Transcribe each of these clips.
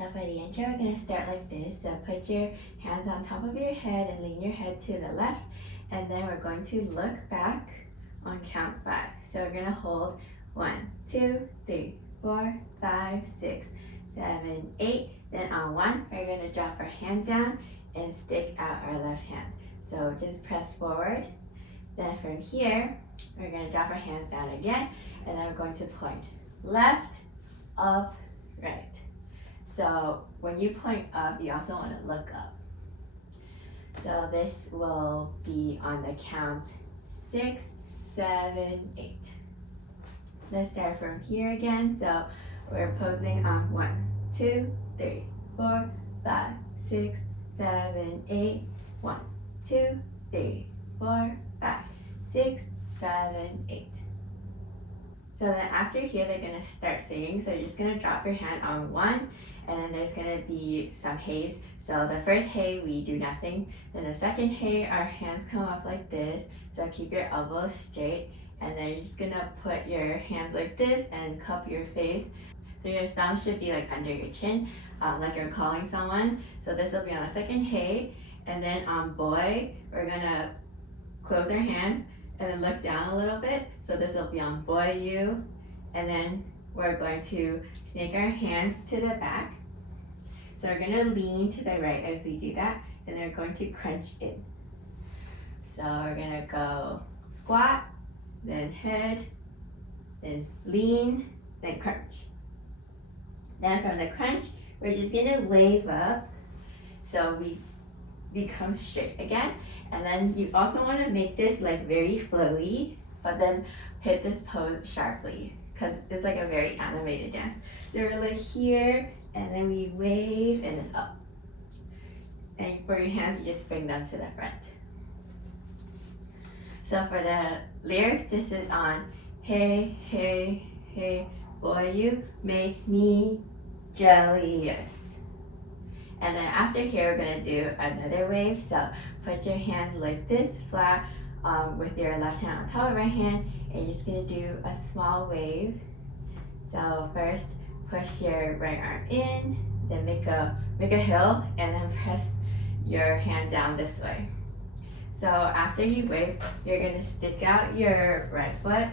So for the intro, we're going to start like this. So put your hands on top of your head and lean your head to the left. And then we're going to look back on count 5. So we're going to hold 1, 2, 3, 4, 5, 6, 7, 8. Then on 1, we're going to drop our hand down and stick out our left hand. So just press forward. Then from here, we're going to drop our hands down again. And then we're going to point left, up, right. So when you point up, you also want to look up. So this will be on the counts 6, 7, 8. Let's start from here again. So we're posing on 1, 2, 3, 4, 5, 6, 7, 8. 1, 2, 3, 4, 5, 6, 7, 8. So then after here, they're going to start singing. So you're just going to drop your hand on 1, and then there's going to be some hays. So the first hey, we do nothing. Then the second hey, our hands come up like this. So keep your elbows straight. And then you're just going to put your hands like this and cup your face. So your thumb should be like under your chin, like you're calling someone. So this will be on the second hey. And then on boy, we're going to close our hands and then look down a little bit. So this will be on boy you. And then we're going to snake our hands to the back. So we're going to lean to the right as we do that. And then we're going to crunch in. So we're going to go squat, then head, then lean, then crunch. Then from the crunch, we're just going to wave up. So we become straight again. And then you also want to make this like very flowy, but then hit this pose sharply because it's like a very animated dance. So we're like here, and then we wave and then up. And for your hands, you just bring them to the front. So for the lyrics, this is on hey, hey, hey, boy, you make me jellyous. And then after here, we're going to do another wave. So put your hands like this, flat, with your left hand on top of right hand. And you're just going to do a small wave. So first, push your right arm in, then make a hill, and then press your hand down this way. So after you wave, you're going to stick out your right foot.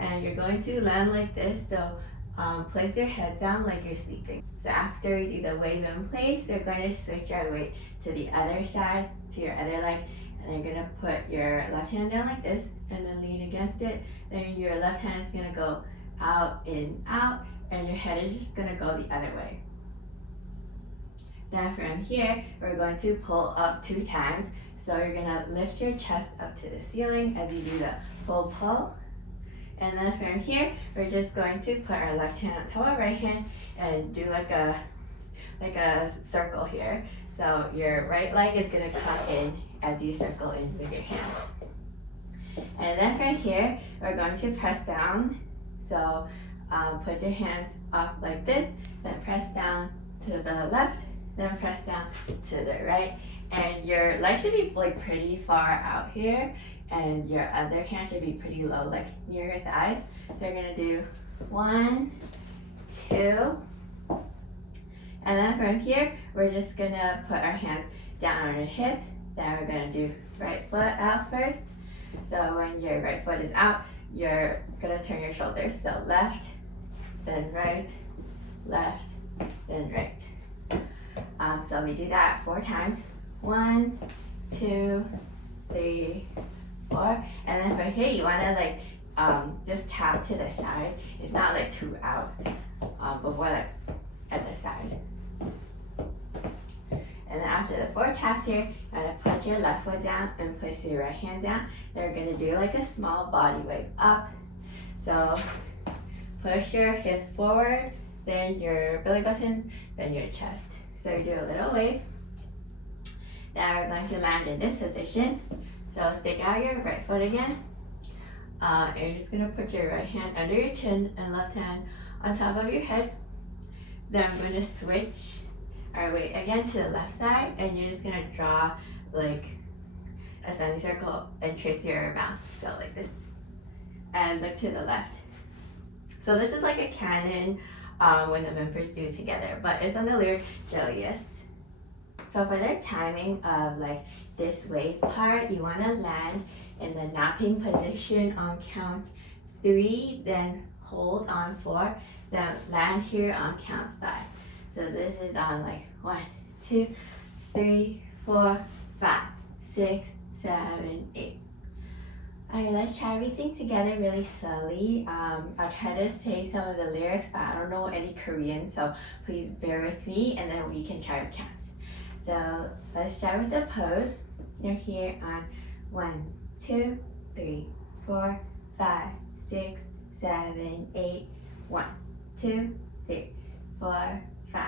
And you're going to land like this. So place your head down like you're sleeping. So after we do the wave in place, we're going to switch our weight to the other side, to your other leg, and you're going to put your left hand down like this, and then lean against it. Then your left hand is going to go out, in, out, and your head is just going to go the other way. Then from here, we're going to pull up 2 times. So you're going to lift your chest up to the ceiling as you do the full pull. And then from here, we're just going to put our left hand on top of right hand and do like a circle here. So your right leg is going to cut in as you circle in with your hands. And then from here, we're going to press down. So put your hands up like this, then press down to the left, then press down to the right. And your leg should be like pretty far out here, and your other hand should be pretty low, like near your thighs. So we're gonna do 1, 2, and then from here, we're just gonna put our hands down on our hip. Then we're gonna do right foot out first. So when your right foot is out, you're gonna turn your shoulders. So left, then right, left, then right. So we do that 4 times. 1, 2, 3, 4, and then from here you want to like just tap to the side. It's not like too out, but more like at the side. And then after the 4 taps here, you're gonna put your left foot down and place your right hand down. Then we're gonna do like a small body wave up. So push your hips forward, then your belly button, then your chest. So we do a little wave. Now we're going to land in this position. So stick out your right foot again. And you're just going to put your right hand under your chin and left hand on top of your head. Then I'm going to switch our weight again to the left side, and you're just going to draw like a semicircle and trace your mouth. So like this. And look to the left. So this is like a cannon when the members do it together, but it's on the lyric Jellyous. So for the timing of like this wave part, you want to land in the napping position on count 3, then hold on 4, then land here on count 5. So this is on like 1, 2, 3, 4, 5, 6, 7, 8. Alright, let's try everything together really slowly. I'll try to say some of the lyrics, but I don't know any Korean, so please bear with me and then we can try the counts. So let's start with the pose. You're here on 1, 2, 3, 4, 5, 6, 7, 8, 1, 2, 3, 4, 5,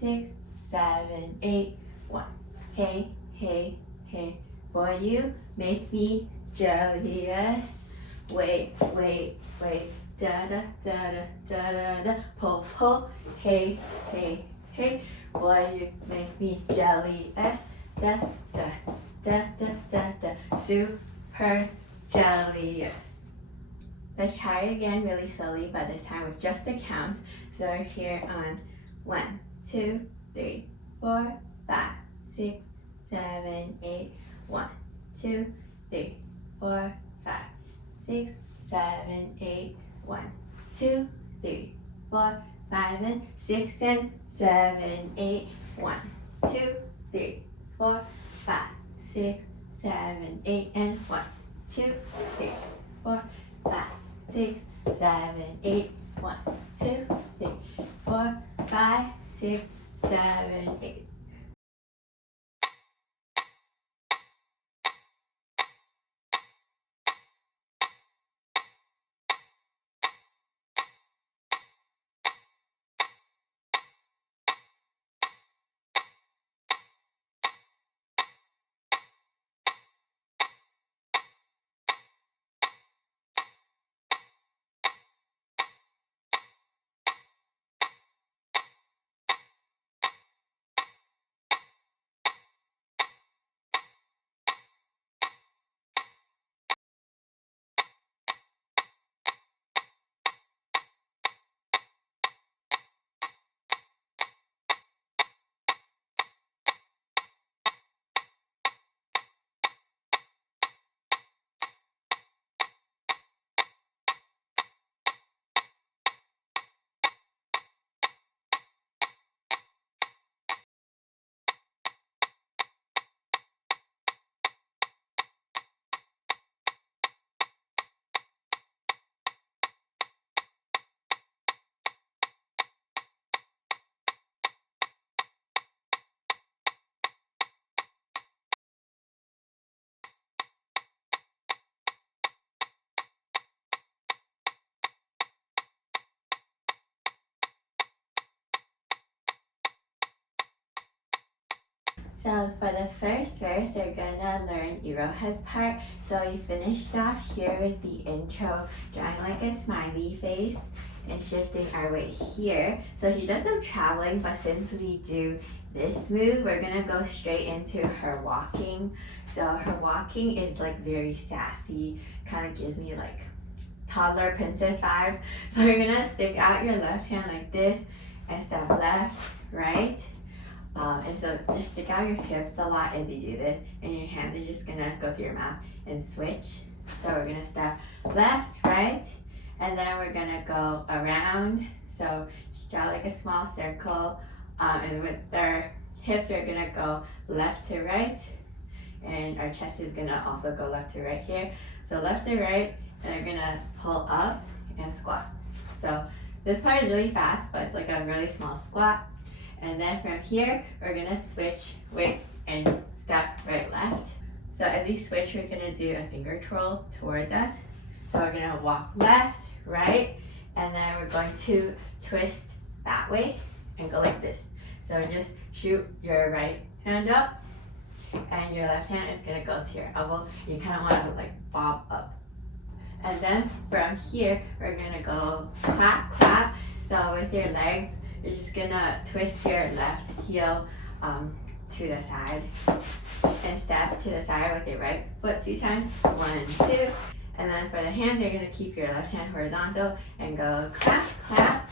6, 7, 8, 1. Hey, hey, hey, boy, you make me jellyous. Wait, wait, wait, da da da da da da da, pull, pull, hey, hey, hey, boy, you make me jellyous. Da da da da da da, super jellyous. Let's try it again really slowly, but this time with just the counts. So we're here on 1, 2, 3, 4, 5, 6, 7, 8, 1, 2, 3, 4, 5, 6, 7, 8, 1, 2, 3, 4, 5, and 6, and 7, 8, 1, 2, 3, 4, 5, 6, 7, 8, and 1, 2, 3, 4, 5, 6, 7, 8, 1, 2, 3, 4, 5, 6, 7, 8. So for the first verse, we're gonna learn Iroha's part. So we finished off here with the intro, drawing like a smiley face and shifting our way here. So she does some traveling, but since we do this move, we're gonna go straight into her walking. So her walking is like very sassy, kind of gives me like toddler princess vibes. So you're gonna stick out your left hand like this and step left, right. And so just stick out your hips a lot as you do this, and your hands are just gonna go to your mouth and switch. So we're gonna step left, right, and then we're gonna go around. So just draw like a small circle, and with our hips we're gonna go left to right, and our chest is gonna also go left to right here. So left to right, and we're gonna pull up and squat. So this part is really fast, but it's like a really small squat. And then from here, we're gonna switch weight and step right left. So as you switch, we're gonna do a finger twirl towards us. So we're gonna walk left, right, and then we're going to twist that way and go like this. So just shoot your right hand up, and your left hand is gonna go to your elbow. You kind of want to like bob up. And then from here, we're gonna go clap, clap. So with your legs, you're just gonna twist your left heel to the side and step to the side with your right foot 2 times. 1, 2. And then for the hands, you're gonna keep your left hand horizontal and go clap, clap.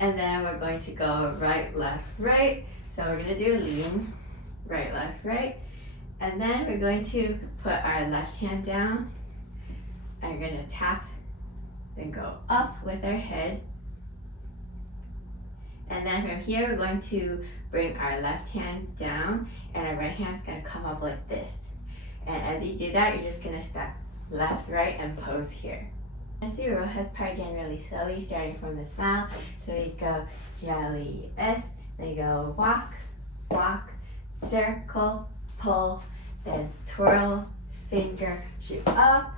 And then we're going to go right, left, right. So we're going to do a lean, right, left, right. And then we're going to put our left hand down. And we're going to tap, then go up with our head. And then from here, we're going to bring our left hand down, and our right hand's going to come up like this. And as you do that, you're just going to step left, right, and pose here. Let's do Roja's part again really slowly, starting from the smile. So we go jelly-ous, then you go walk, walk, circle, pull, then twirl, finger, shoot up,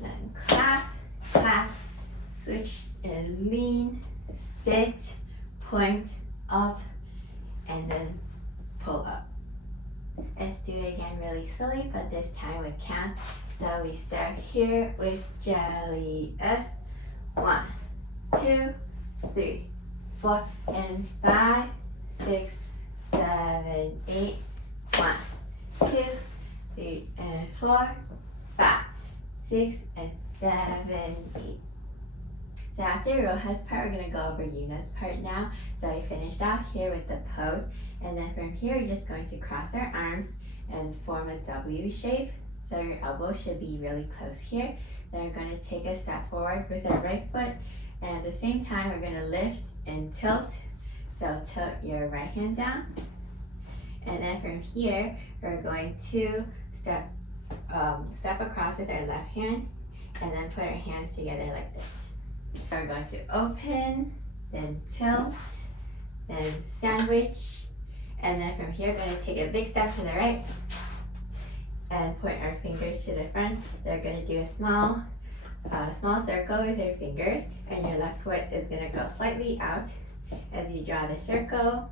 then clap, clap, switch and lean, sit, point, up, and then pull up. Let's do it again really slowly, but this time with counts. So we start here with jelly-ous. 1, 2, 3, 4, and 5, 6, 7, 8. 1, 2, 3, and 4, 5, 6, and 7, 8. So after Roja's part, we're going to go over Yuna's part now. So we finished off here with the pose. And then from here, we're just going to cross our arms and form a W shape. So your elbow should be really close here. Then we're going to take a step forward with our right foot. And at the same time, we're going to lift and tilt. So tilt your right hand down. And then from here, we're going to step across with our left hand. And then put our hands together like this. We're going to open, then tilt, then sandwich, and then from here we're going to take a big step to the right and point our fingers to the front. They're going to do a small circle with your fingers, and your left foot is going to go slightly out as you draw the circle.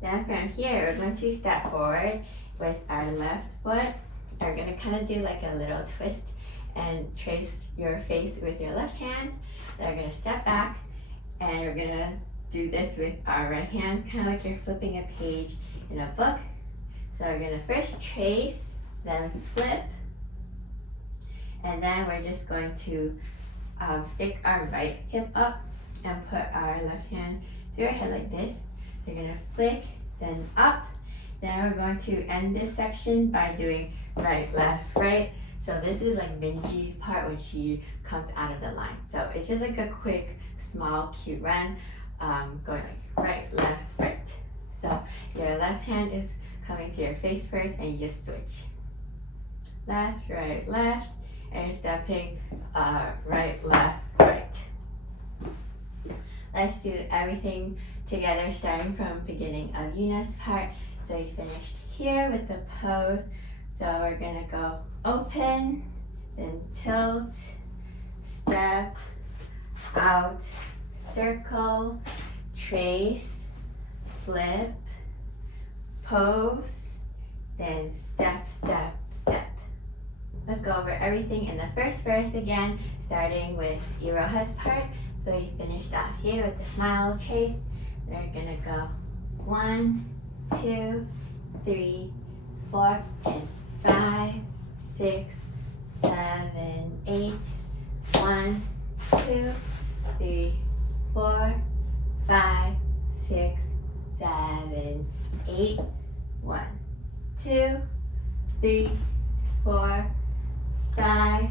Then from here we're going to step forward with our left foot. We're going to kind of do like a little twist and trace your face with your left hand. Then we're going to step back, and we're going to do this with our right hand, kind of like you're flipping a page in a book. So we're going to first trace, then flip, and then we're just going to stick our right hip up and put our left hand through our head like this. We're going to flick, then up. Then we're going to end this section by doing right, left, right. So this is like Minji's part when she comes out of the line. So it's just like a quick, small, cute run, going like right, left, right. So your left hand is coming to your face first, and you just switch. Left, and you're stepping right, left, right. Let's do everything together, starting from beginning of Yuna's part. So you finished here with the pose. So we're gonna go open, then tilt, step, out, circle, trace, flip, pose, then step, step, step. Let's go over everything in the first verse again, starting with Iroha's part. So you finished off here with the smile trace. We're gonna go 1, 2, 3, 4, and 5, 6, 7, 8. 1, 2, 3, 4, 5, 6, 7, 8. 1, 2, 3, 4, 5,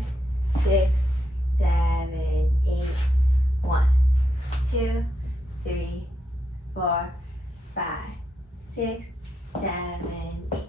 6, 7, 8. 1, 2, 3, 4, 5, 6, 7, 8.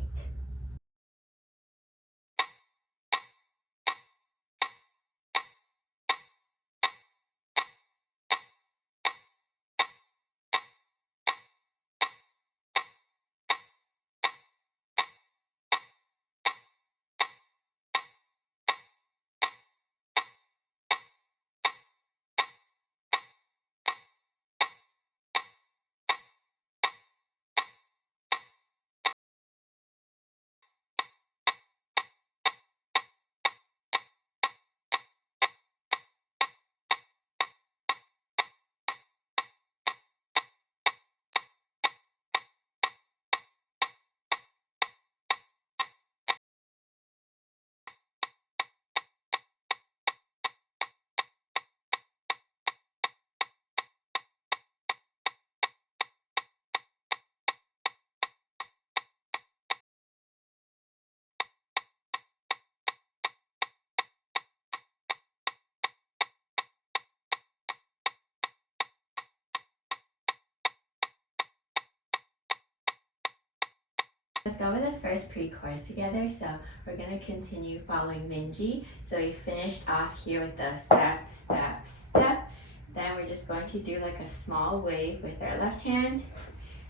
Let's go over the first pre-chorus together. So we're going to continue following Minji. So we finished off here with the step, step, step. Then we're just going to do like a small wave with our left hand.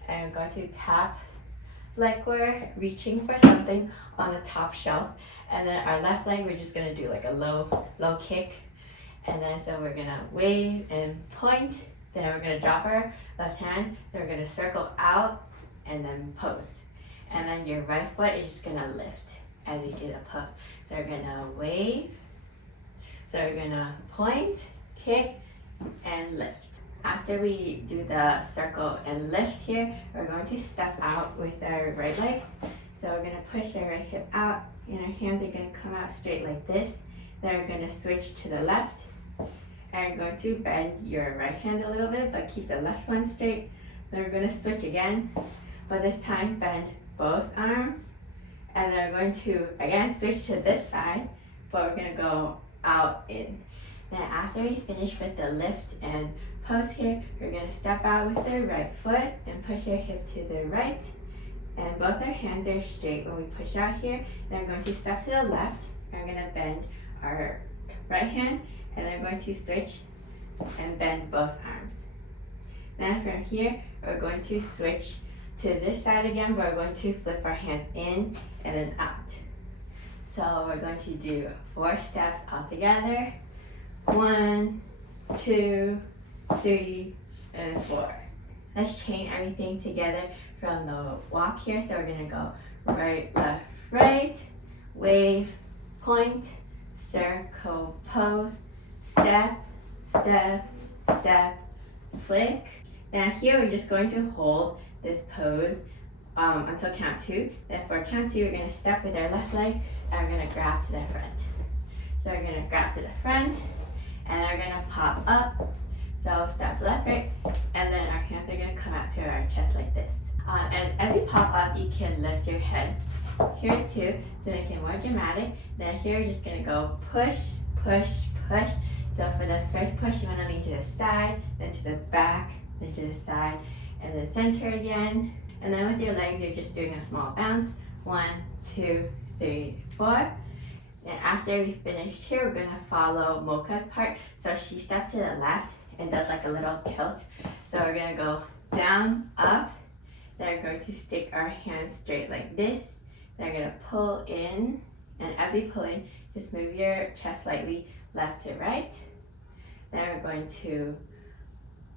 And we're going to tap like we're reaching for something on the top shelf. And then our left leg, we're just going to do like a low kick. And then so we're going to wave and point. Then we're going to drop our left hand. Then we're going to circle out and then pose. And then your right foot is just gonna lift as you do the pose. So we're gonna wave. So we're gonna point, kick, and lift. After we do the circle and lift here, we're going to step out with our right leg. So we're gonna push our right hip out, and our hands are gonna come out straight like this. Then we're gonna switch to the left. And we're going to bend your right hand a little bit, but keep the left one straight. Then we're gonna switch again, but this time bend both arms, and then we're going to again switch to this side, but we're going to go out in. Then after we finish with the lift and pose here, we're going to step out with the right foot and push our hip to the right, and both our hands are straight when we push out here. Then we're going to step to the left, and we're going to bend our right hand, and then we're going to switch and bend both arms. Then from here, we're going to switch to this side again, but we're going to flip our hands in and then out. So we're going to do 4 steps all together. 1, 2, 3, and 4. Let's chain everything together from the walk here. So we're gonna go right, left, right, wave, point, circle, pose, step, step, step, flick. Now here we're just going to hold this pose until count 2. Then for count 2, we're going to step with our left leg, and we're going to grab to the front. So we're going to grab to the front, and we're going to pop up. So step left, right, and then our hands are going to come out to our chest like this. And as you pop up, you can lift your head here too, to make it more dramatic. Then here we're just going to go push, push, push. So for the first push, you want to lean to the side, then to the back, then to the side, and then center again. And then with your legs, you're just doing a small bounce. 1, 2, 3, 4. And after we finished here, we're gonna follow Mocha's part. So she steps to the left and does like a little tilt. So we're gonna go down, up. Then we're going to stick our hands straight like this. Then we're gonna pull in. And as we pull in, just move your chest slightly left to right. Then we're going to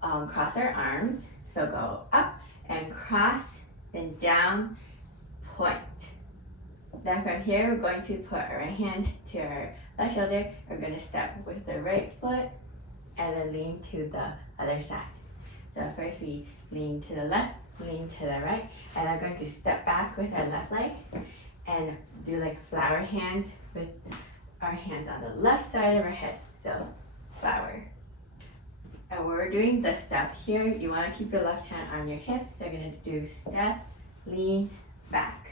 cross our arms. So go up and cross, then down, point. Then from here, we're going to put our right hand to our left shoulder. We're going to step with the right foot and then lean to the other side. So first we lean to the left, lean to the right, and I'm going to step back with our left leg and do like flower hands with our hands on the left side of our head. So flower. And when we're doing the step here, you want to keep your left hand on your hip. So you're going to do step, lean, back.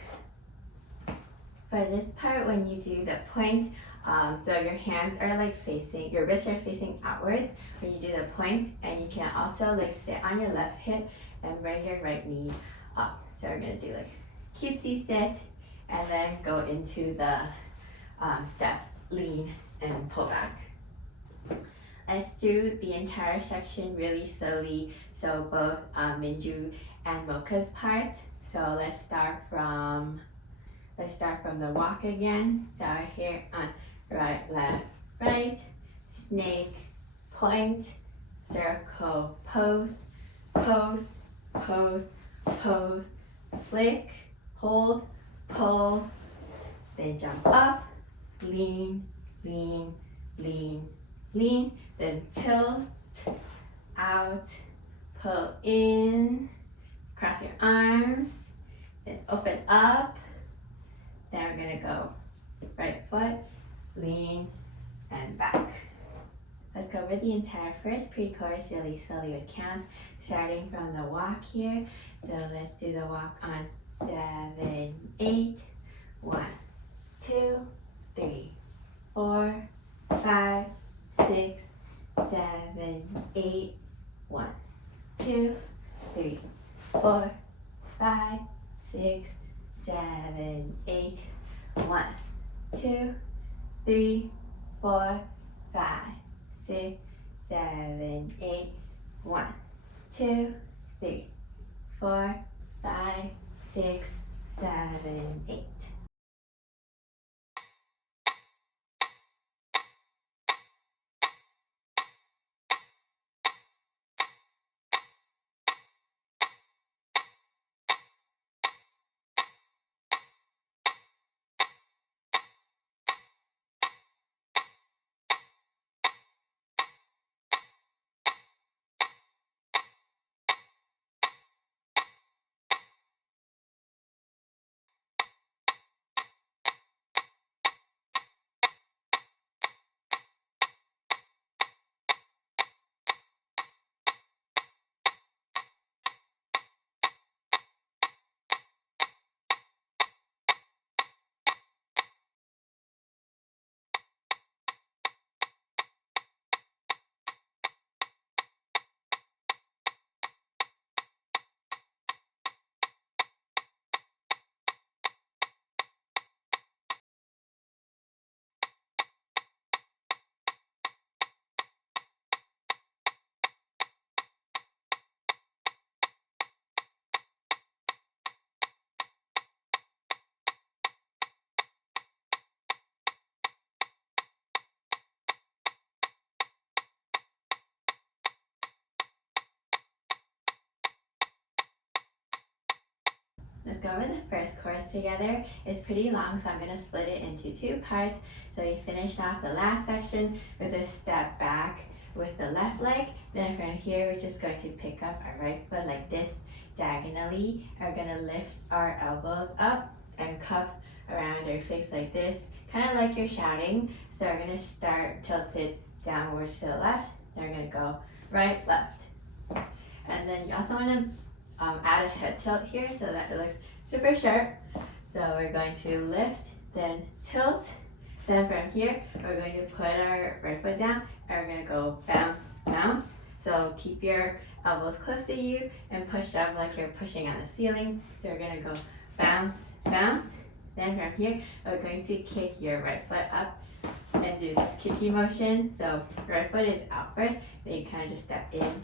For this part, when you do the point, so your hands are like facing, your wrists are facing outwards when you do the point, and you can also like sit on your left hip and bring your right knee up. So we're going to do like cutesy sit, and then go into the step, lean, and pull back. Let's do the entire section really slowly, so both Minju and Mocha's parts. So let's start from the walk again. So here on right, left, right, snake, point, circle, pose, pose, pose, pose, flick, hold, pull, then jump up, lean, lean, lean, lean, then tilt, out, pull in, cross your arms, then open up. Then we're gonna go right foot, lean, and back. Let's go over the entire first pre-chorus really slowly with counts, starting from the walk here. So let's do the walk on 7, 8. 1, 2, 3, 4, 5, 6, 7, 8. 1, 2, 3, 4, 5, 6, 7, 8. 1, 2, 3, 4, 5, 6, 7, 8. 1, 2, 3, 4, 5, 6, 7, 8. Let's go over the first chorus together. It's pretty long, so I'm going to split it into 2 parts. So we finished off the last section with a step back with the left leg. Then from here, we're just going to pick up our right foot like this diagonally. We're going to lift our elbows up and cup around our face like this, kind of like you're shouting. So we're going to start tilted downwards to the left. Then we're going to go right, left. And then you also want to add a head tilt here so that it looks super sharp. So we're going to lift, then tilt. Then from here, we're going to put our right foot down and we're going to go bounce, bounce. So keep your elbows close to you and push up like you're pushing on the ceiling. So we're going to go bounce, bounce. Then from here, we're going to kick your right foot up and do this kicky motion. So right foot is out first, then you kind of just step in.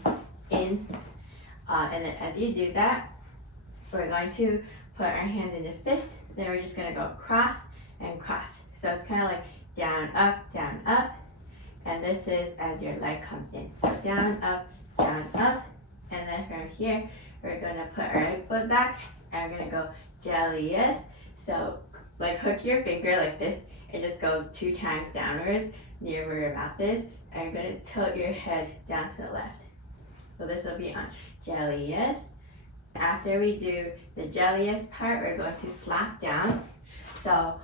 And then as you do that, we're going to put our hands into fists. Then we're just going to go cross and cross. So it's kind of like down, up, and this is as your leg comes in. So down, up, and then from here, we're going to put our right foot back, and we're going to go jellyous. So like hook your finger like this, and just go 2 times downwards near where your mouth is, and you're going to tilt your head down to the left. So this will be on jellyous. After we do the jellyous part, we're going to slap down. So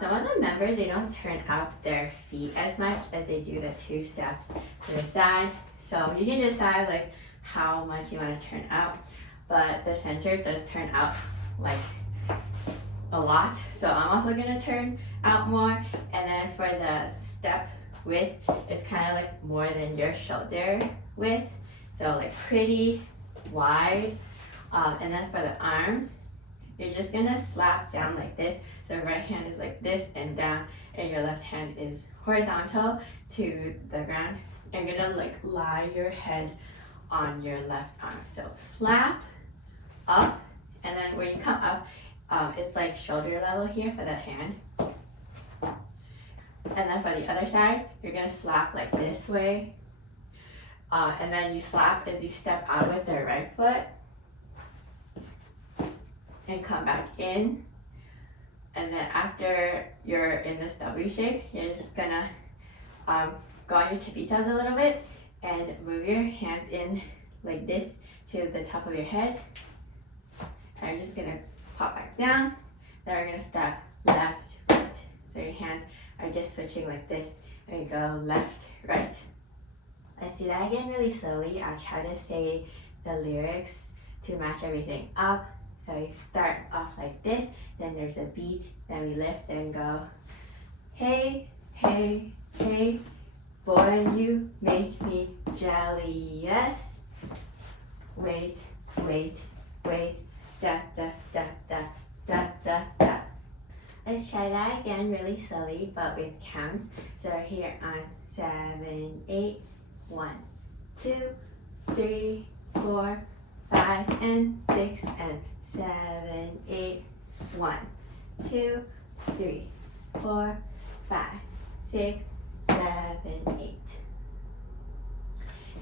some of the members, they don't turn out their feet as much as they do the 2 steps to the side. So you can decide like how much you want to turn out, but the center does turn out like a lot. So I'm also going to turn out more. And then for the step width, it's kind of like more than your shoulder width. So like pretty wide. And then for the arms, you're just gonna slap down like this. So right hand is like this and down, and your left hand is horizontal to the ground. You're gonna like lie your head on your left arm. So slap up, and then when you come up, it's like shoulder level here for the hand. And then for the other side, you're gonna slap like this way. And then you slap as you step out with the right foot and come back in. And then after you're in this W shape, you're just gonna go on your tippy toes a little bit and move your hands in like this to the top of your head. And you're just gonna pop back down. Then we're gonna step left, right. So your hands are just switching like this, and you go left, right. Let's do that again really slowly. I'll try to say the lyrics to match everything up. So you start off like this, then there's a beat, then we lift and go, hey, hey, hey, boy, you make me jellyous. Wait, wait, wait, da, da, da, da, da, da, really slowly, but with counts. So we're here on 7, 8, 1, 2, 3, 4, 5, and 6, and 7, 8, 1, 2, 3, 4, 5, 6, 7, 8.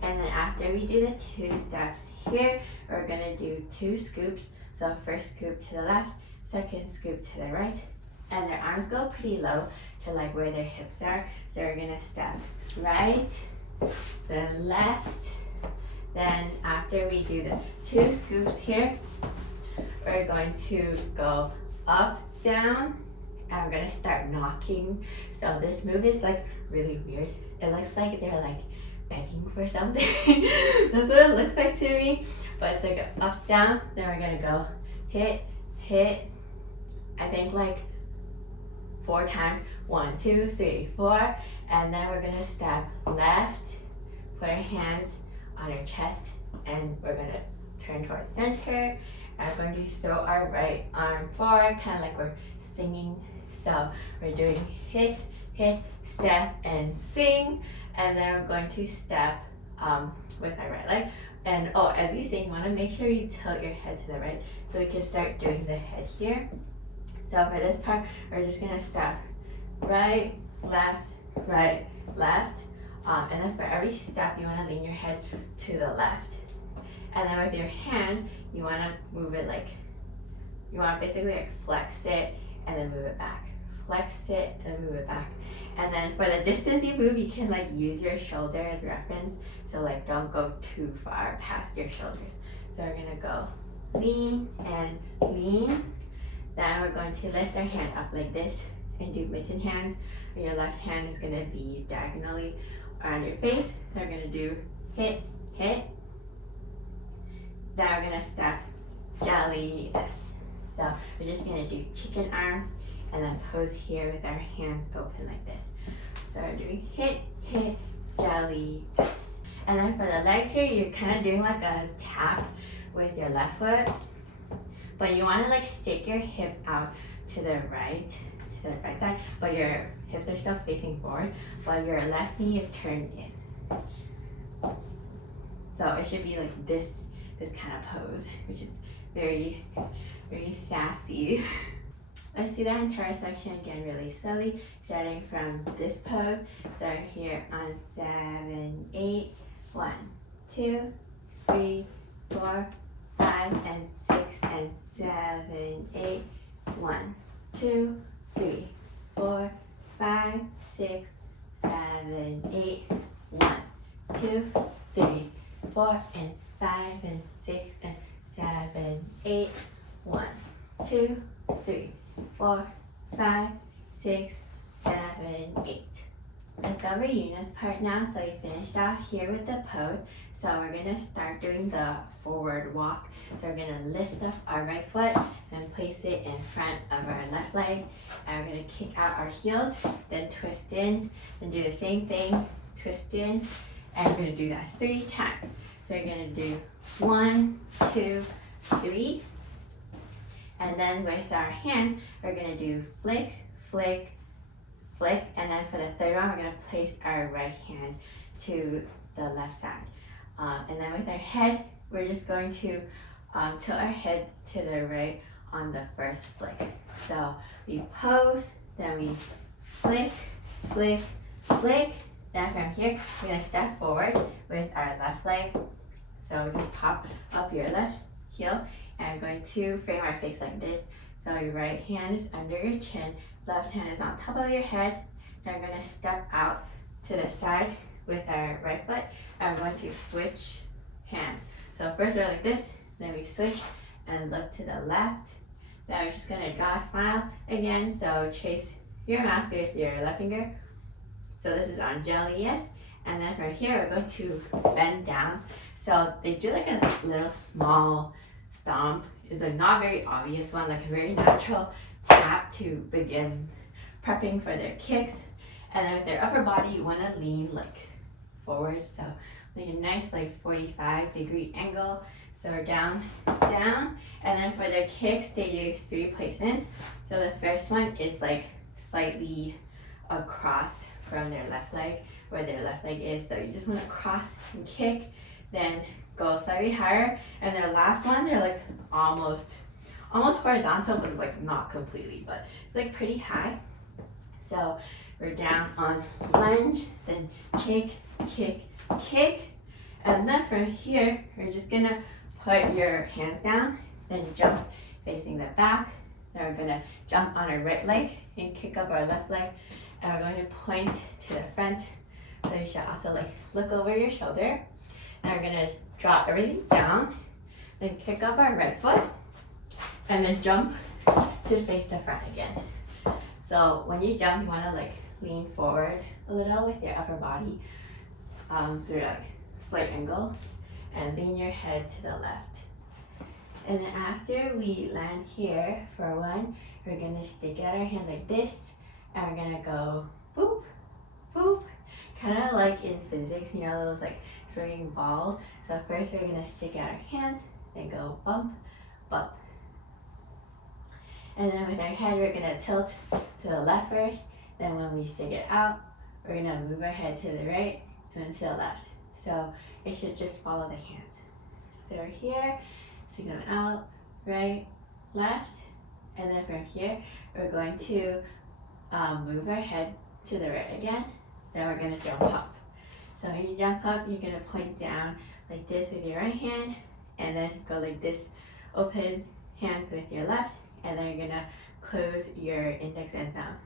And then after we do the 2 steps here, we're gonna do 2 scoops. So first scoop to the left, second scoop to the right. And their arms go pretty low to like where their hips are. So we're gonna step right, then left. Then after we do the 2 scoops here, we're going to go up, down, and we're gonna start knocking. So this move is like really weird. It looks like they're like begging for something. That's what it looks like to me. But it's like up, down, then we're gonna go hit, hit, I think like 4 times. 1, 2, 3, 4. And then we're gonna step left, put our hands on our chest, and we're gonna turn towards center. And we're going to throw our right arm forward, kind of like we're singing. So we're doing hit, hit, step, and sing. And then we're going to step with our right leg. And oh, as you sing, you want to make sure you tilt your head to the right so we can start doing the head here. So for this part, we're just gonna step right, left, right, left. And then for every step, you want to lean your head to the left. And then with your hand, you want to move it like, you want to basically like flex it and then move it back. Flex it and move it back. And then for the distance you move, you can like use your shoulder as reference. So like don't go too far past your shoulders. So we're gonna go lean and lean. Then we're going to lift our hand up like this and do mitten hands. Your left hand is gonna be diagonally around your face. Then we're gonna do hit, hit. Then we're gonna step jellyous. So we're just gonna do chicken arms and then pose here with our hands open like this. So we're doing hit, hit, jellyous. And then for the legs here, you're kind of doing like a tap with your left foot, but you want to like stick your hip out to the right side, but your hips are still facing forward, but your left knee is turned in. So it should be like this kind of pose, which is very, very sassy. Let's do that entire section again really slowly, starting from this pose. So here on 7, 8, 1, 2, 3, 4, 5, and 6, and 7, 8, 1, 2, 3, 4, 5, 6, 7, 8, 1, 2, 3, 4, and 5, and 6, and 7, 8, 1, 2, 3, 4, 5, 6, 7, 8. Let's go over Yuna's part now. So we finished off here with the pose. So we're gonna start doing the forward walk. So we're gonna lift up our right foot and place it in front of our left leg. And we're gonna kick out our heels, then twist in, then do the same thing, twist in, and we're gonna do that 3 times. So we're gonna do 1, 2, 3. And then with our hands, we're gonna do flick, flick, flick. And then for the third one, we're gonna place our right hand to the left side. And then with our head, we're just going to tilt our head to the right on the first flick. So we pose, then we flick, flick, flick. Then from here, we're gonna step forward with our left leg. So just pop up your left heel. And I'm going to frame our face like this. So your right hand is under your chin, left hand is on top of your head. Then we're going to step out to the side with our right foot, and we're going to switch hands. So first we're like this, then we switch and look to the left. Then we're just going to draw a smile again. So trace your mouth with your left finger. So this is on jellyous. And then from here, we're going to bend down. So they do like a little small stomp. It's a not very obvious one, like a very natural tap to begin prepping for their kicks. And then with their upper body, you want to lean like forward. So like a nice like 45-degree angle. So we're down, down. And then for their kicks, they do 3 placements. So the first one is like slightly across from their left leg, where their left leg is. So you just want to cross and kick, then go slightly higher. And their last one, they're like almost horizontal, but like not completely, but it's like pretty high. So we're down on lunge, then kick, kick, kick. And then from here, we're just gonna put your hands down, then jump facing the back. Then we're gonna jump on our right leg and kick up our left leg. And we're going to point to the front. So you should also like look over your shoulder. Then we're gonna drop everything down, then kick up our right foot, and then jump to face the front again. So when you jump, you wanna like lean forward a little with your upper body. So you're like slight angle, and lean your head to the left. And then after we land here for one, we're gonna stick out our hand like this, and we're gonna go boop, boop, kind of like in physics, you know, those like swinging balls. So first we're gonna stick out our hands, then go bump, bump. And then with our head, we're gonna tilt to the left first. Then when we stick it out, we're gonna move our head to the right and then to the left. So it should just follow the hands. So we're here, stick them out, right, left. And then from here, we're going to move our head to the right again. Then we're gonna jump up. So when you jump up, you're gonna point down like this with your right hand, and then go like this, open hands with your left, and then you're gonna close your index and thumb.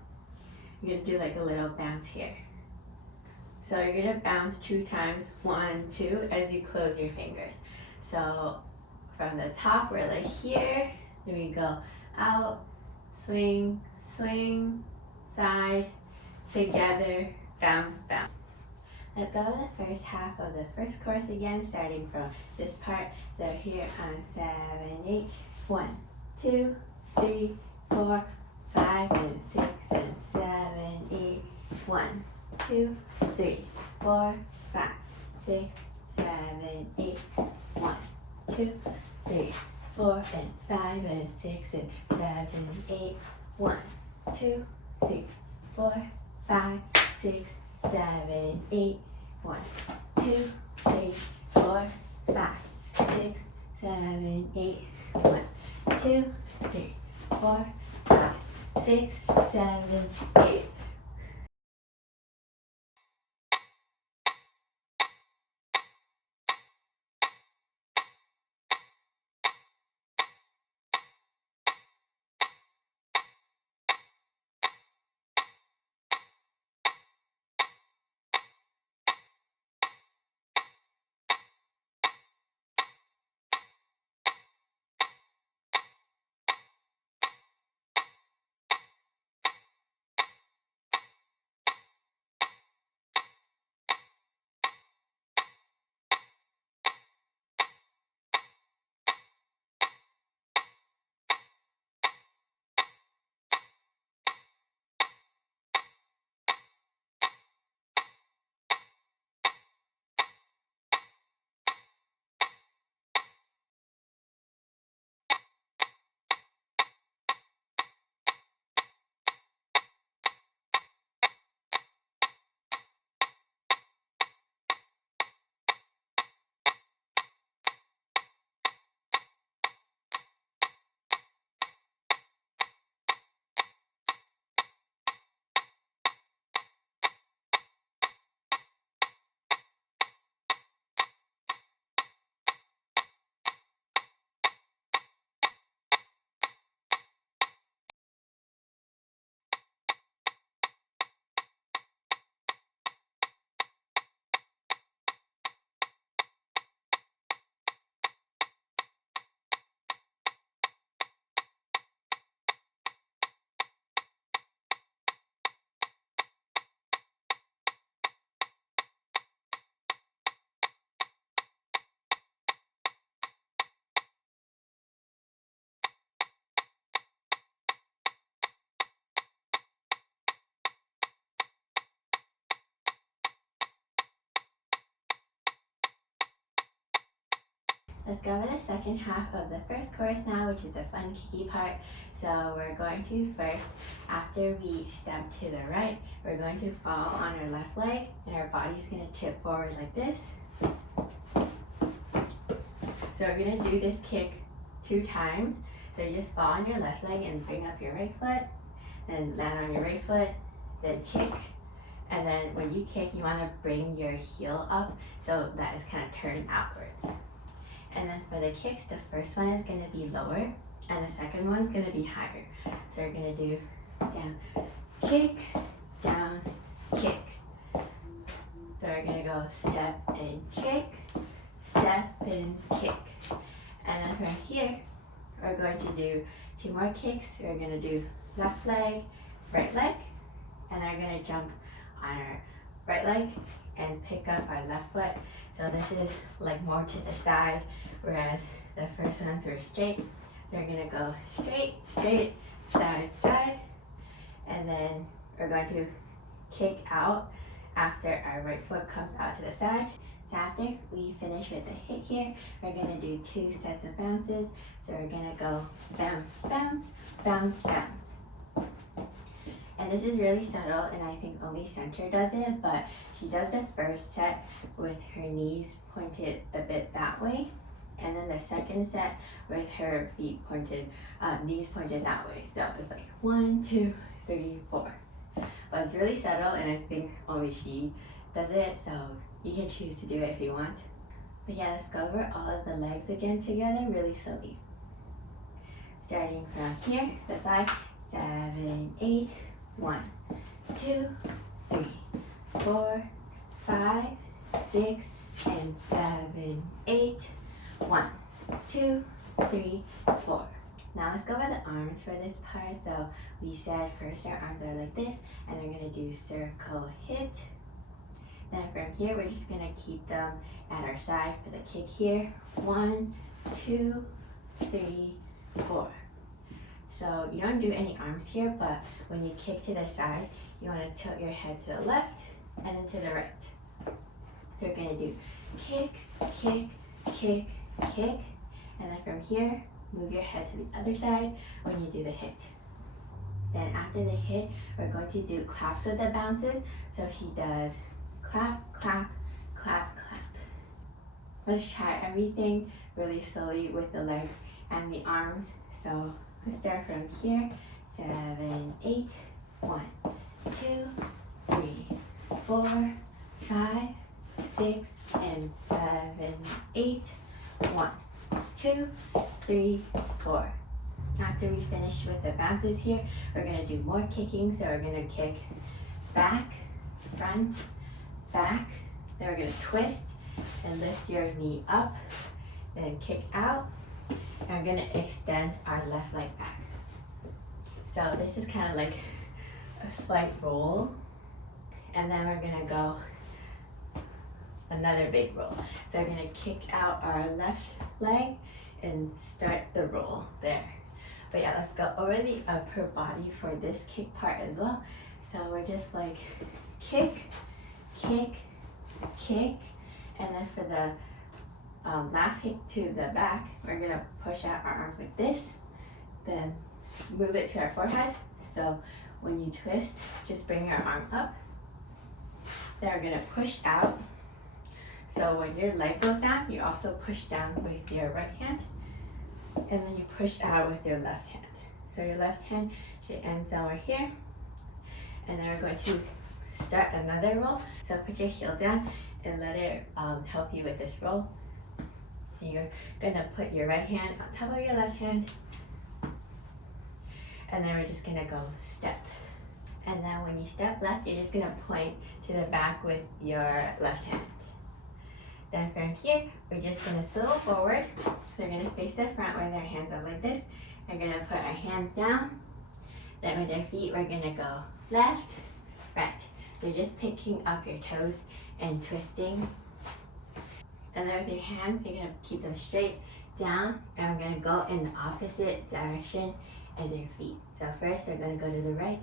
You're gonna do like a little bounce here. So you're gonna bounce 2 times, 1, 2, as you close your fingers. So from the top, we're like here, then we go out, swing, swing, side, together, bounce, bounce. Let's go with the first half of the first chorus again, starting from this part. So here on 7, 8, 1, 2, 3, 4, 5, and 6, and 7, 8, 1, 2, 3, 4, 5, 6, 7, 8, 1, 2, 3, 4, and 5, and 6, and 7, 8, 1, 2, 3, 4, 5, 6, 7, 8, 1, 2, 3, 4, 5, 6, 7, 8, 1, 2, 3, 4, 5, 6, 7, 8. Let's go over the second half of the first chorus now, which is the fun kicky part. So we're going to first, after we step to the right, we're going to fall on our left leg and our body's going to tip forward like this. So we're going to do this kick 2 times. So you just fall on your left leg and bring up your right foot, then land on your right foot, then kick. And then when you kick, you want to bring your heel up so that is kind of turned outwards. And then for the kicks, the first one is going to be lower and the second one is going to be higher. So we're going to do down, kick, down, kick. So we're going to go step and kick, step and kick. And then from here, we're going to do 2 more kicks. We're going to do left leg, right leg, and then we're going to jump on our right leg and pick up our left foot. So this is like more to the side, whereas the first ones were straight. So we're gonna go straight, straight, side, side, and then we're going to kick out after our right foot comes out to the side. So after we finish with the hit here, we're gonna do 2 sets of bounces. So we're gonna go bounce, bounce, bounce, bounce. And this is really subtle, and I think only Center does it, but she does the first set with her knees pointed a bit that way, and then the second set with her feet pointed, knees pointed that way. So it's like 1, 2, 3, 4. But it's really subtle, and I think only she does it, so you can choose to do it if you want. But yeah, let's go over all of the legs again together really slowly. Starting from here, the side, 7, 8, 1, 2, 3, 4, 5, 6, and 7, 8, 1, 2, 3, 4. Now let's go over the arms for this part. So we said first our arms are like this, and they're gonna do circle hit. Then from here, we're just gonna keep them at our side for the kick here. 1, 2, 3, 4. So you don't do any arms here, but when you kick to the side, you want to tilt your head to the left and then to the right. So we're going to do kick, kick, kick, kick, and then from here, move your head to the other side when you do the hit. Then after the hit, we're going to do claps with the bounces. So she does clap, clap, clap, clap. Let's try everything really slowly with the legs and the arms. So let's start from here. 7, 8, 1, 2, 3, 4, 5, 6, and 7, 8, 1, 2, 3, 4. After we finish with the bounces here, we're going to do more kicking. So we're going to kick back, front, back. Then we're going to twist and lift your knee up. Then kick out. And we're going to extend our left leg back. So this is kind of like a slight roll. And then we're going to go another big roll. So we're going to kick out our left leg and start the roll there. But yeah, let's go over the upper body for this kick part as well. So we're just like kick, kick, kick, and then for the last kick to the back, we're gonna push out our arms like this, then move it to our forehead. So when you twist, just bring your arm up. Then we're gonna push out. So when your leg goes down, you also push down with your right hand, and then you push out with your left hand. So your left hand should end somewhere here, and then we're going to start another roll. So put your heel down and let it help you with this roll. You're gonna put your right hand on top of your left hand, and then we're just gonna go step. And then when you step left, you're just gonna point to the back with your left hand. Then from here, we're just gonna swivel forward. We're gonna face the front with our hands up like this. We're gonna put our hands down. Then with our feet, we're gonna go left, right. So you're just picking up your toes and twisting. And then with your hands, you're gonna keep them straight down, and we're gonna go in the opposite direction as your feet. So first, we're gonna go to the right,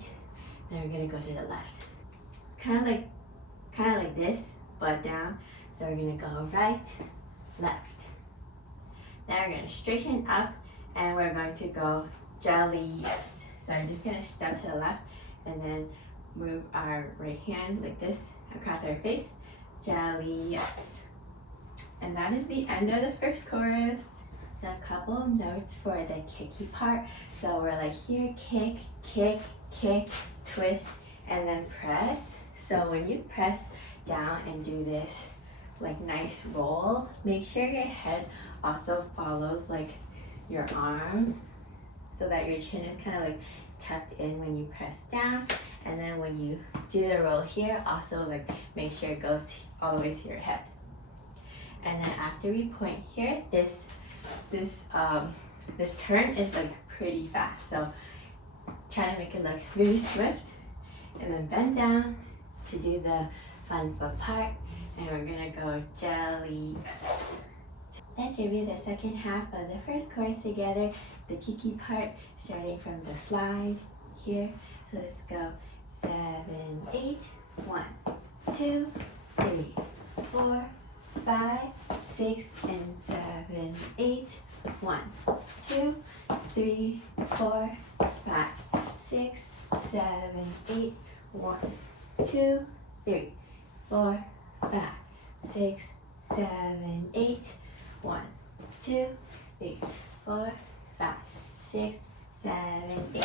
then we're gonna go to the left. Kind of like this, but down. So we're gonna go right, left. Then we're going to straighten up and we're going to go jellyous. So we're just going to step to the left and then move our right hand like this across our face. Jellyous. And that is the end of the first chorus. So a couple of notes for the kicky part. So we're like here, kick, kick, kick, twist, and then press. So when you press down and do this like nice roll, make sure your head also follows like your arm so that your chin is kind of like tucked in when you press down. And then when you do the roll here, also like make sure it goes all the way to your head. And then after we point here, this turn is like pretty fast. So try to make it look very swift. And then bend down to do the fun foot part. And we're gonna go jellyous. Let's review the second half of the first chorus together. The kiki part, starting from the slide here. So let's go 7, 8, 1, 2, 3, 4, 5, 6, and 7, 8, 1, 2, 3, 4, 5, 6, 7, 8, 1, 2, 3, 4, 5, 6, 7, 8, 1, 2, 3, 4, 5, 6, 7, 8.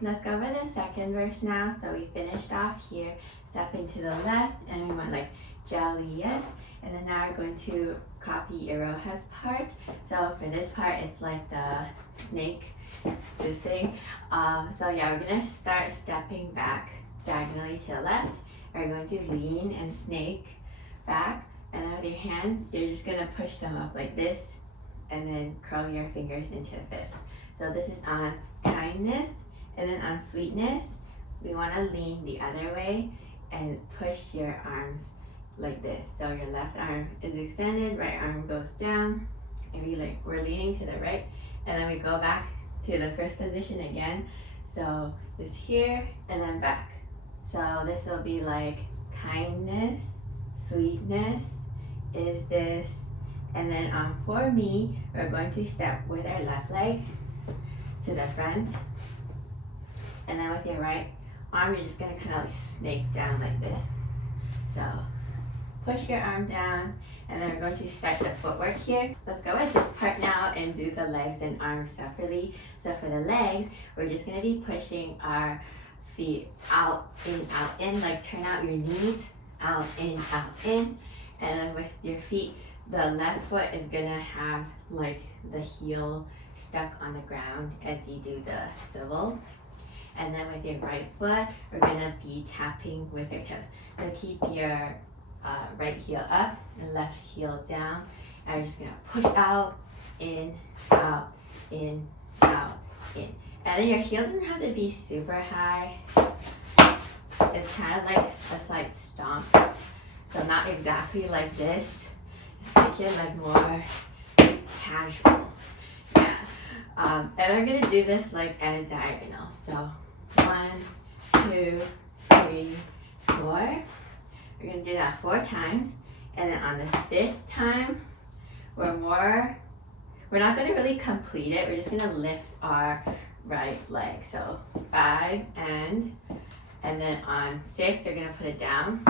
Let's go over the second verse now. So we finished off here, stepping to the left, and we went like jellyous. And then now we're going to copy Iroha's part. So for this part, it's like the snake, this thing. So yeah, we're gonna start stepping back diagonally to the left. We're going to lean and snake back. And then with your hands, you're just gonna push them up like this, and then curl your fingers into a fist. So this is on kindness. And then on sweetness, we want to lean the other way and push your arms like this. So your left arm is extended, right arm goes down, and we're leaning to the right. And then we go back to the first position again. So this here and then back. So this will be like kindness, sweetness, is this. And then for me, we're going to step with our left leg to the front. And then with your right arm, you're just gonna kind of like snake down like this. So push your arm down, and then we're going to start the footwork here. Let's go with this part now and do the legs and arms separately. So for the legs, we're just gonna be pushing our feet out, in, like turn out your knees, out, in, out, in. And then with your feet, the left foot is gonna have like the heel stuck on the ground as you do the swivel. And then with your right foot, we're gonna be tapping with your toes. So keep your right heel up and left heel down. And we're just gonna push out, in, out, in, out, in. And then your heel doesn't have to be super high. It's kind of like a slight stomp. So not exactly like this. Just make it like more casual. Yeah. And we're gonna do this like at a diagonal. So 1, 2, 3, 4. We're gonna do that 4 times, And then on the 5th time, we're not gonna really complete it. We're just gonna lift our right leg. So 5 and then on 6, you're gonna put it down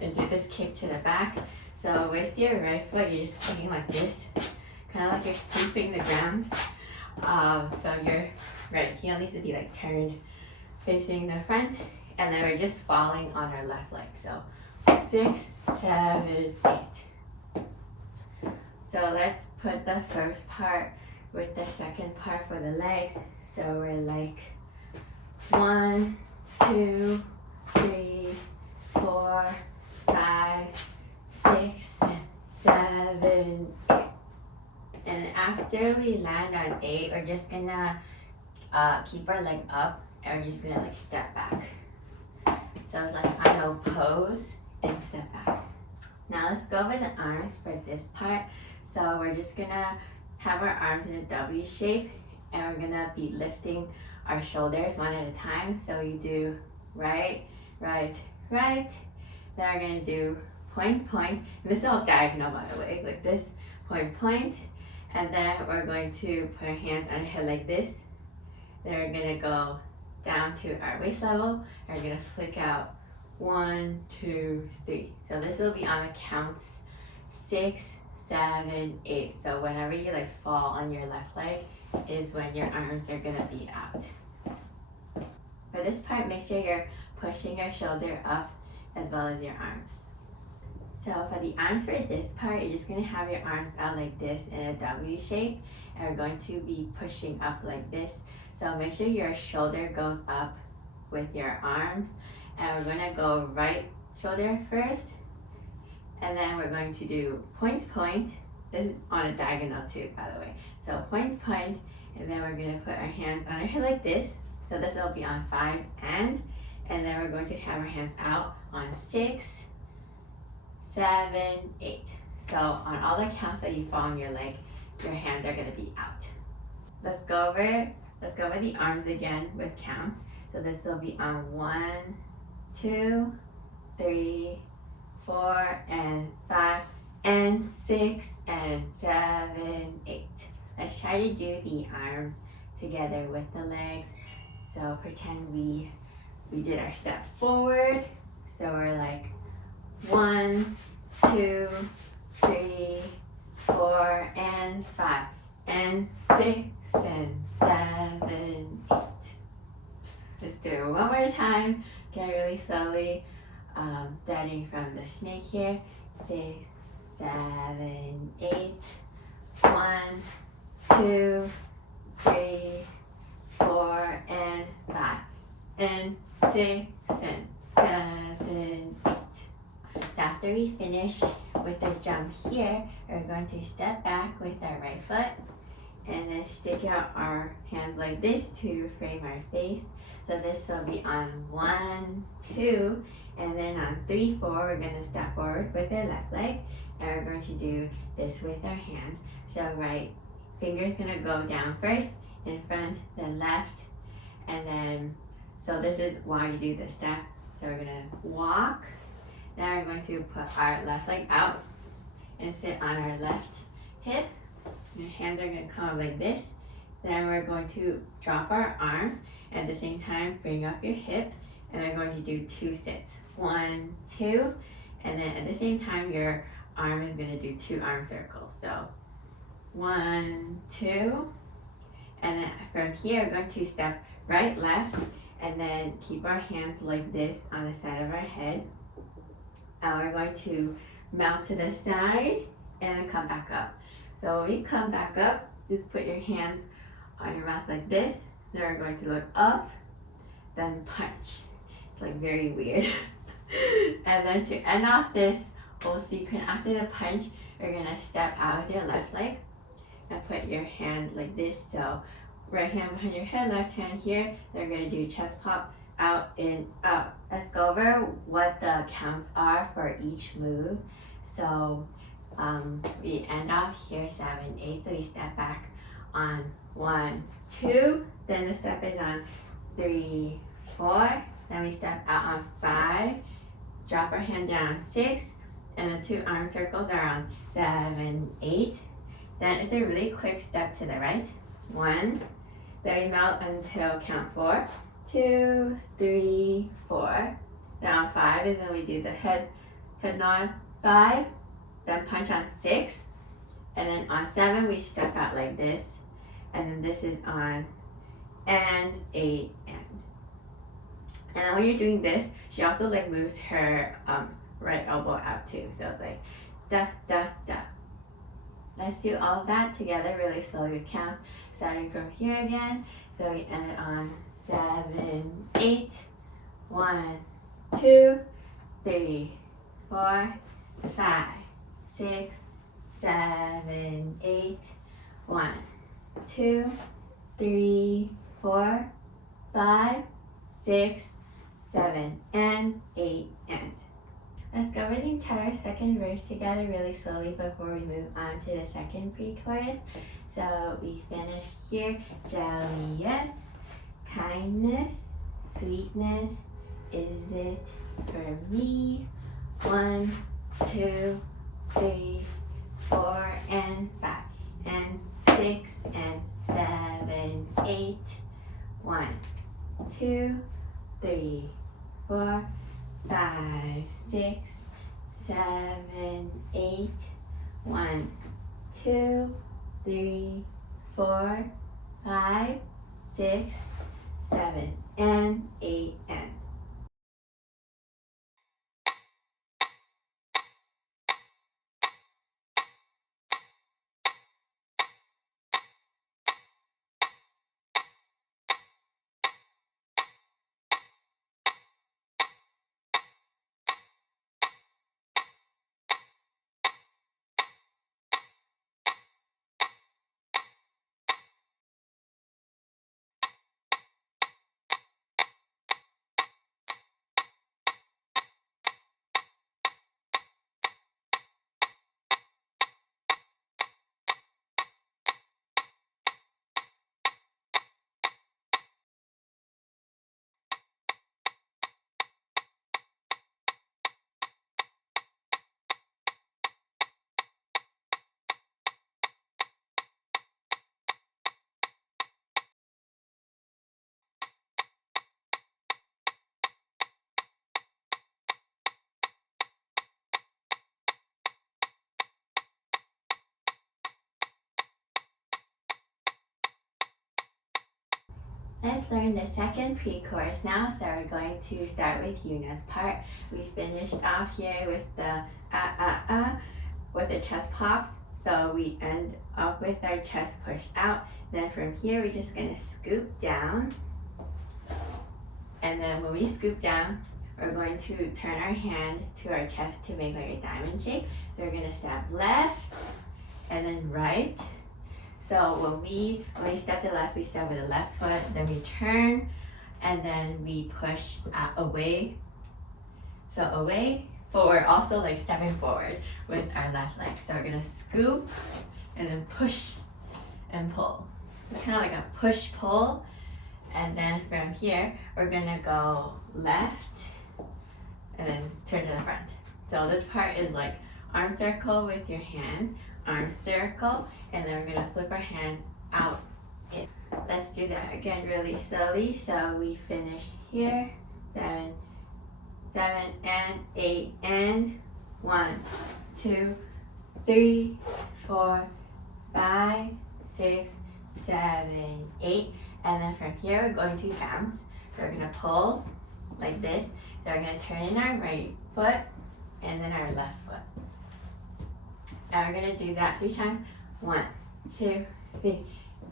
and do this kick to the back. So with your right foot, you're just kicking like this, kind of like you're sweeping the ground. So your right heel needs to be like turned facing the front, and then we're just falling on our left leg. So 6, 7, 8. So let's put the first part with the second part for the legs. So we're like 1, 2, 3, 4, 5, 6, 7, 8. And after we land on 8, we're just gonna keep our leg up and we're just gonna like step back. So it's like I know pose and step back. Now let's go over the arms for this part. So we're just gonna have our arms in a W shape and we're gonna be lifting our shoulders one at a time. So we do right, right, right. Then we're gonna do point, point. And this is all diagonal, by the way, like this, point, point. And then we're going to put our hands on our head like this. Then we're gonna go down to our waist level. And we're gonna flick out 1, 2, 3. So this will be on the counts 6, 7, 8. So whenever you like fall on your left leg is when your arms are gonna be out. For this part, make sure you're pushing your shoulder up as well as your arms. So for the arms for this part, you're just gonna have your arms out like this in a W shape, and we're going to be pushing up like this. So make sure your shoulder goes up with your arms, and we're gonna go right shoulder first, and then we're going to do point, point. This is on a diagonal too, by the way. So point, point, and then we're gonna put our hands on our head like this. So this will be on 5 and then we're going to have our hands out on 6, 7, 8. So on all the counts that you fall on your leg, your hands are gonna be out. Let's go over the arms again with counts. So this will be on 1, 2, 3, 4, and 5, and 6, and 7, 8. Let's try to do the arms together with the legs. So pretend we did our step forward. So we're like 1, 2, 3, 4, and 5, and 6, and 7, 8. Let's do it one more time. Get really slowly. Starting from the snake here. 6, 7, 8. 1, 2, 3, 4, and 5, and 6, and 7, 8. So after we finish with our jump here, we're going to step back with our right foot and then stick out our hands like this to frame our face. So this will be on 1, 2, and then on 3, 4, we're going to step forward with our left leg, and we're going to do this with our hands. So right finger's going to go down first, in front, then left, and then, so this is while you do the step. So we're going to walk, then we're going to put our left leg out and sit on our left hip. Your hands are going to come up like this. Then we're going to drop our arms, at the same time bring up your hip, and we're going to do 2 sits. 1, 2, and then at the same time your arm is going to do 2 arm circles. So 1, 2, and then from here we're going to step right, left, and then keep our hands like this on the side of our head. And we're going to mount to the side and then come back up. So when we come back up, just put your hands on your mouth like this. Then we're going to look up, then punch. It's like very weird. And then to end off this whole sequence, after the punch, you're gonna step out with your left leg and put your hand like this. So right hand behind your head, left hand here. They're gonna do chest pop, out, in, out. Let's go over what the counts are for each move. So we end off here 7, 8. So we step back on 1, 2. Then the step is on 3, 4. Then we step out on 5. Drop our hand down on 6. and the 2 arm circles are on 7, 8. Then it's a really quick step to the right. 1. Then we melt until count 4. 2, 3, 4. Then on 5 is when we do the head nod. 5. Then punch on 6. And then on 7 we step out like this. And then this is on and 8 and. And then when you're doing this, she also like moves her right elbow out too. So it's like da da da. Let's do all of that together really slowly with counts, starting from here again. So we end it on 7, 8. 1, 2, 3, 4, 5, 6, 7, 8. 1, 2, 3, 4, 5, 6, 7, and 8 and. Let's go over the entire second verse together really slowly before we move on to the second pre-chorus. So we finish here. Jellyous, kindness, sweetness, is it for me? 1, 2, 3, 4, and 5, and 6, and 7, 8. 1, 2, 3, 4, 5, 6, 7, 8. 1, 2, 3, 4, 5, 6, 7, and 8 and. Let's learn the second pre-chorus now. So we're going to start with Yuna's part. We finished off here with the with the chest pops. So we end up with our chest pushed out. Then from here, we're just gonna scoop down. And then when we scoop down, we're going to turn our hand to our chest to make like a diamond shape. So we're gonna step left and then right. So when we step to the left, we step with the left foot, then we turn, and then we push away. So away, forward, also like stepping forward with our left leg. So we're gonna scoop, and then push and pull. It's kind of like a push-pull, and then from here, we're gonna go left, and then turn to the front. So this part is like arm circle with your hands, arm circle, and then we're gonna flip our hand out in. Let's do that again really slowly. So we finished here, 7, 7 and 8 and 1, 2, 3, 4, 5, 6, 7, 8, and then from here we're going to bounce. So we're gonna pull like this. So we're gonna turn in our right foot and then our left foot. And we're gonna do that 3 times. 1, 2, 3,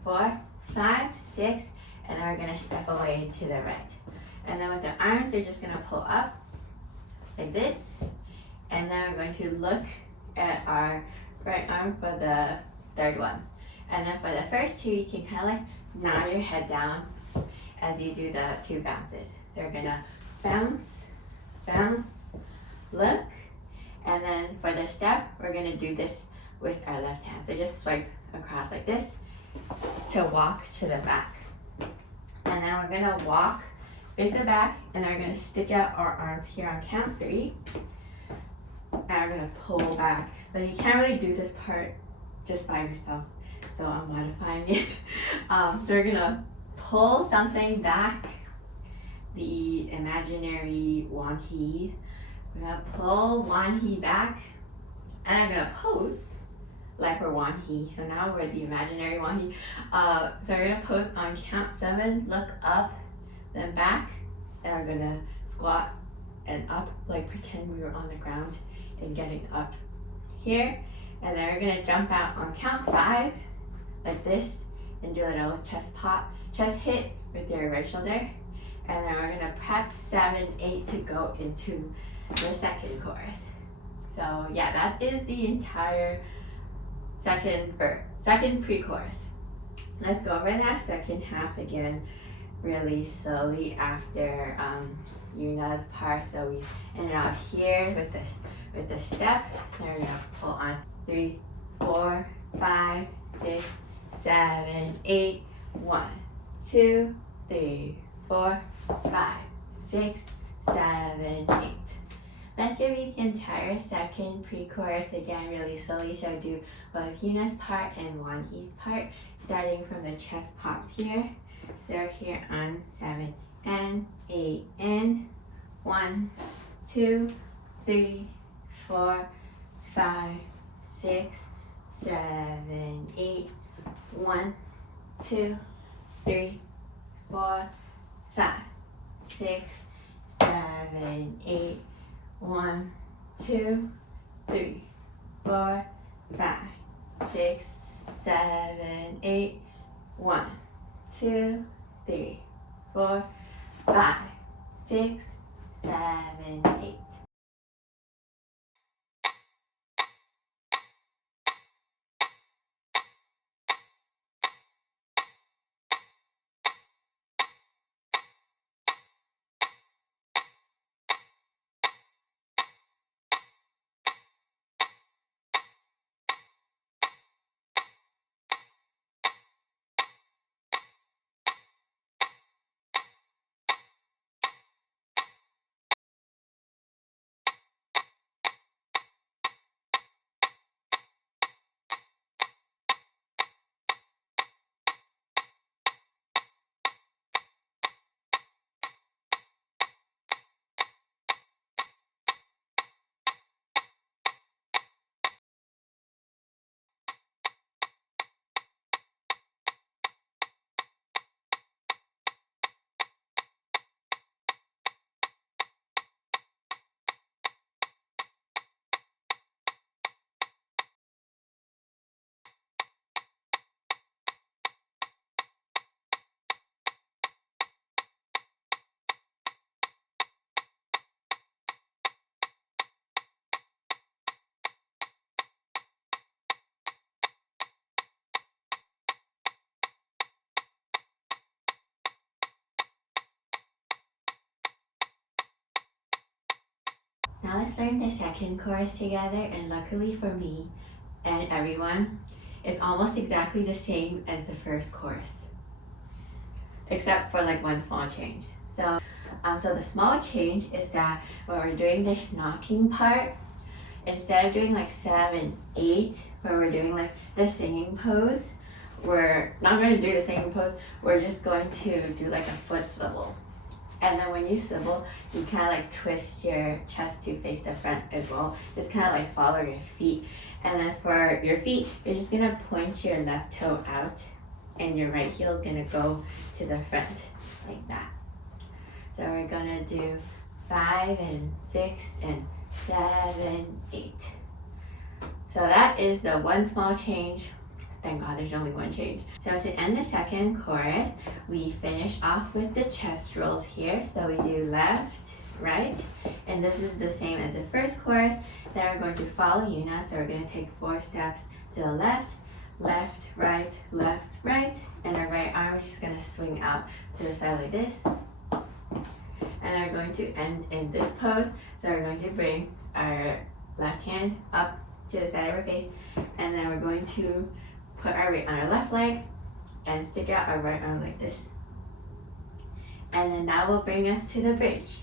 4, 5, 6, and then we're gonna step away to the right. And then with the arms, we're just gonna pull up like this, and then we're going to look at our right arm for the third one. And then for the first 2, you can kind of like nod your head down as you do the 2 bounces. They're gonna bounce, bounce, look, and then for the step, we're gonna do this with our left hand. So just swipe across like this to walk to the back. And now we're gonna walk, face the back, and then we're gonna stick out our arms here on count 3. and we're gonna pull back. But you can't really do this part just by yourself, so I'm modifying it. So we're gonna pull something back, the imaginary Wan-hee. We're gonna pull Wan-hee back, and I'm gonna pose like we're Wan-hee. So now we're the imaginary Wan-hee. So we're gonna pose on count 7, look up, then back, and we're gonna squat and up, like pretend we were on the ground and getting up here. And then we're gonna jump out on count 5, like this, and do a little chest pop, chest hit with your right shoulder. And then we're gonna prep 7, 8 to go into the second chorus. So yeah, that is the entire second pre-chorus. Let's go over that second half again really slowly after Yuna's part. So we ended off here with the step. Then we're gonna pull on 3, 4, 5, 6, 7, 8. 1, 2, 3, 4, 5, 6, 7, 8. Let's repeat the entire second pre-chorus again really slowly. So do both Yuna's part and Wan-hee's part, starting from the chest pops here. So we're here on 7 and 8 and 1, 2, 3, 4, 5, 6, 7, 8. 1, 2, 3, 4, 5, 6, 7, 8. 1, 2, 3, 4, 5, 6, 7, 8. 1, 2, 3, 4, 5, 6, 7, 8. Now let's learn the second chorus together, and luckily for me and everyone, it's almost exactly the same as the first chorus, except for like one small change. So the small change is that when we're doing this knocking part, instead of doing like 7, 8, where we're doing like the singing pose, we're not going to do the singing pose, we're just going to do like a foot swivel. And then when you swivel, you kind of like twist your chest to face the front as well. Just kind of like follow your feet. And then for your feet, you're just going to point your left toe out and your right heel is going to go to the front like that. So we're going to do 5 and 6 and 7, 8. So that is the one small change. Thank God there's only one change. So to end the second chorus, we finish off with the chest rolls here. So we do left, right, and this is the same as the first chorus. Then we're going to follow Yuna. So we're going to take 4 steps to the left, left, right, and our right arm is just going to swing out to the side like this. And we're going to end in this pose. So we're going to bring our left hand up to the side of our face, and then we're going to put our weight on our left leg and stick out our right arm like this. And then that will bring us to the bridge.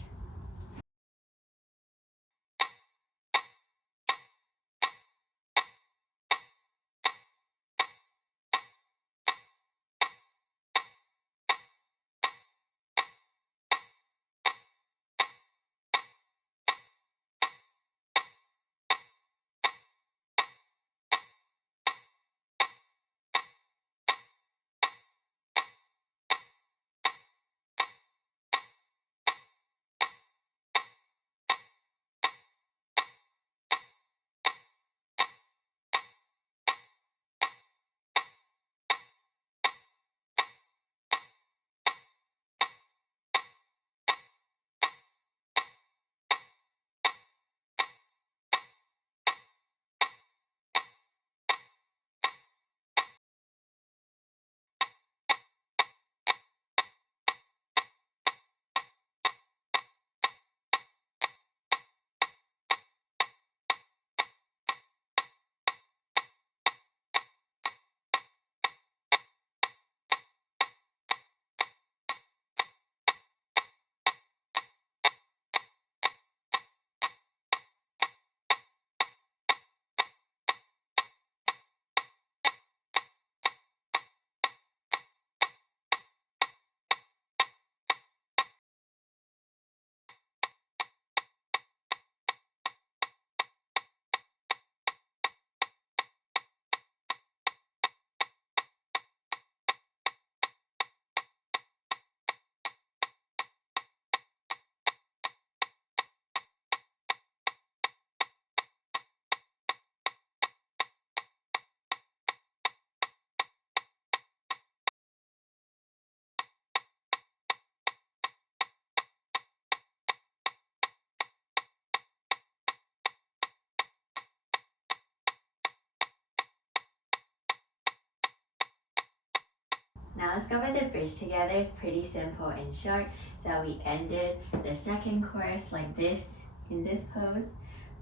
Now let's go over the bridge together. It's pretty simple and short. So we ended the second chorus like this, in this pose.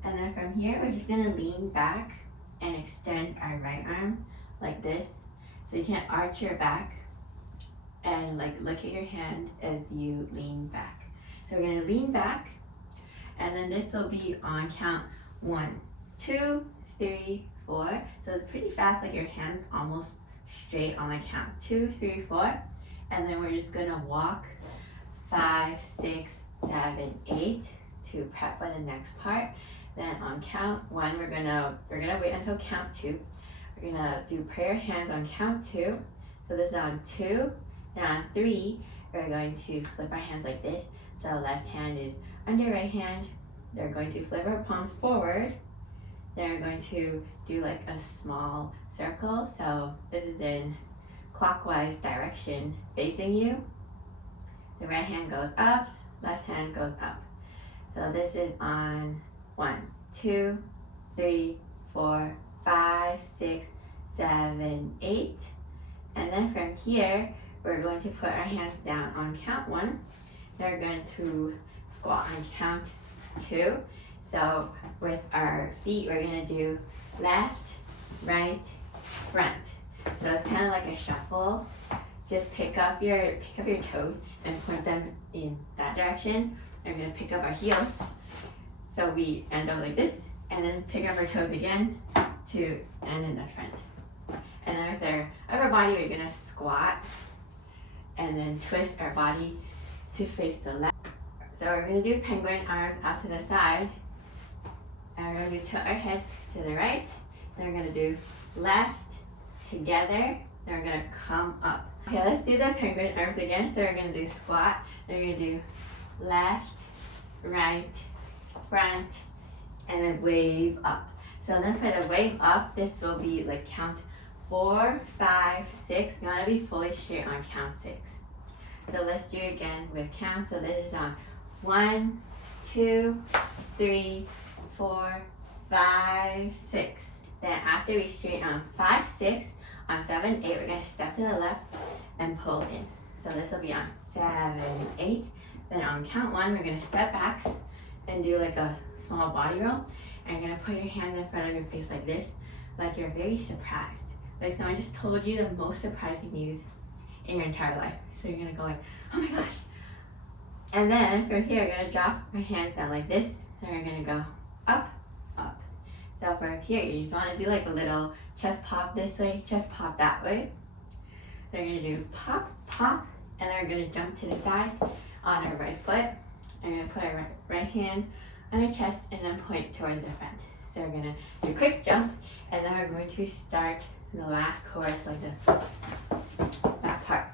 And then from here, we're just gonna lean back and extend our right arm like this. So you can arch your back and like look at your hand as you lean back. So we're gonna lean back, and then this will be on count 1, 2, 3, 4. So it's pretty fast, like your hands almost straight on the count 2, 3, 4. And then we're just gonna walk 5, 6, 7, 8 to prep for the next part. Then on count 1, we're gonna wait until count 2. We're gonna do prayer hands on count 2. So this is on 2. Then on 3, we're going to flip our hands like this. So left hand is under right hand. They're going to flip our palms forward. They're going to do like a small circle. So this is in clockwise direction facing you. The right hand goes up, left hand goes up. So this is on 1, 2, 3, 4, 5, 6, 7, 8. And then from here, we're going to put our hands down on count 1. They're going to squat on count 2. So with our feet, we're gonna do left, right, front. So it's kind of like a shuffle. Just pick up your toes and point them in that direction. We're gonna pick up our heels. So we end up like this, and then pick up our toes again to end in the front. And then with our upper body, we're gonna squat and then twist our body to face the left. So we're gonna do penguin, arms out to the side. And we're gonna tilt our head to the right. Then we're gonna do left, together. Then we're gonna come up. Okay, let's do the penguin arms again. So we're gonna do squat. Then we're gonna do left, right, front, and then wave up. So then for the wave up, this will be like count 4, 5, 6. You wanna be fully straight on count 6. So let's do it again with count. So this is on 1, 2, 3, 4, 5, 6. Then after we straighten on 5, 6, on 7, 8, we're gonna step to the left and pull in. So this will be on 7, 8. Then on count 1, we're gonna step back and do like a small body roll. And you're gonna put your hands in front of your face like this, like you're very surprised. Like someone just told you the most surprising news in your entire life. So you're gonna go like, oh my gosh. And then from here, we're gonna drop our hands down like this. Then we're gonna go up, up. So for here, you just wanna do like a little chest pop this way, chest pop that way. So we're gonna do pop, pop, and then we're gonna jump to the side on our right foot. And we're gonna put our right hand on our chest and then point towards the front. So we're gonna do a quick jump, and then we're going to start the last chorus, like that part.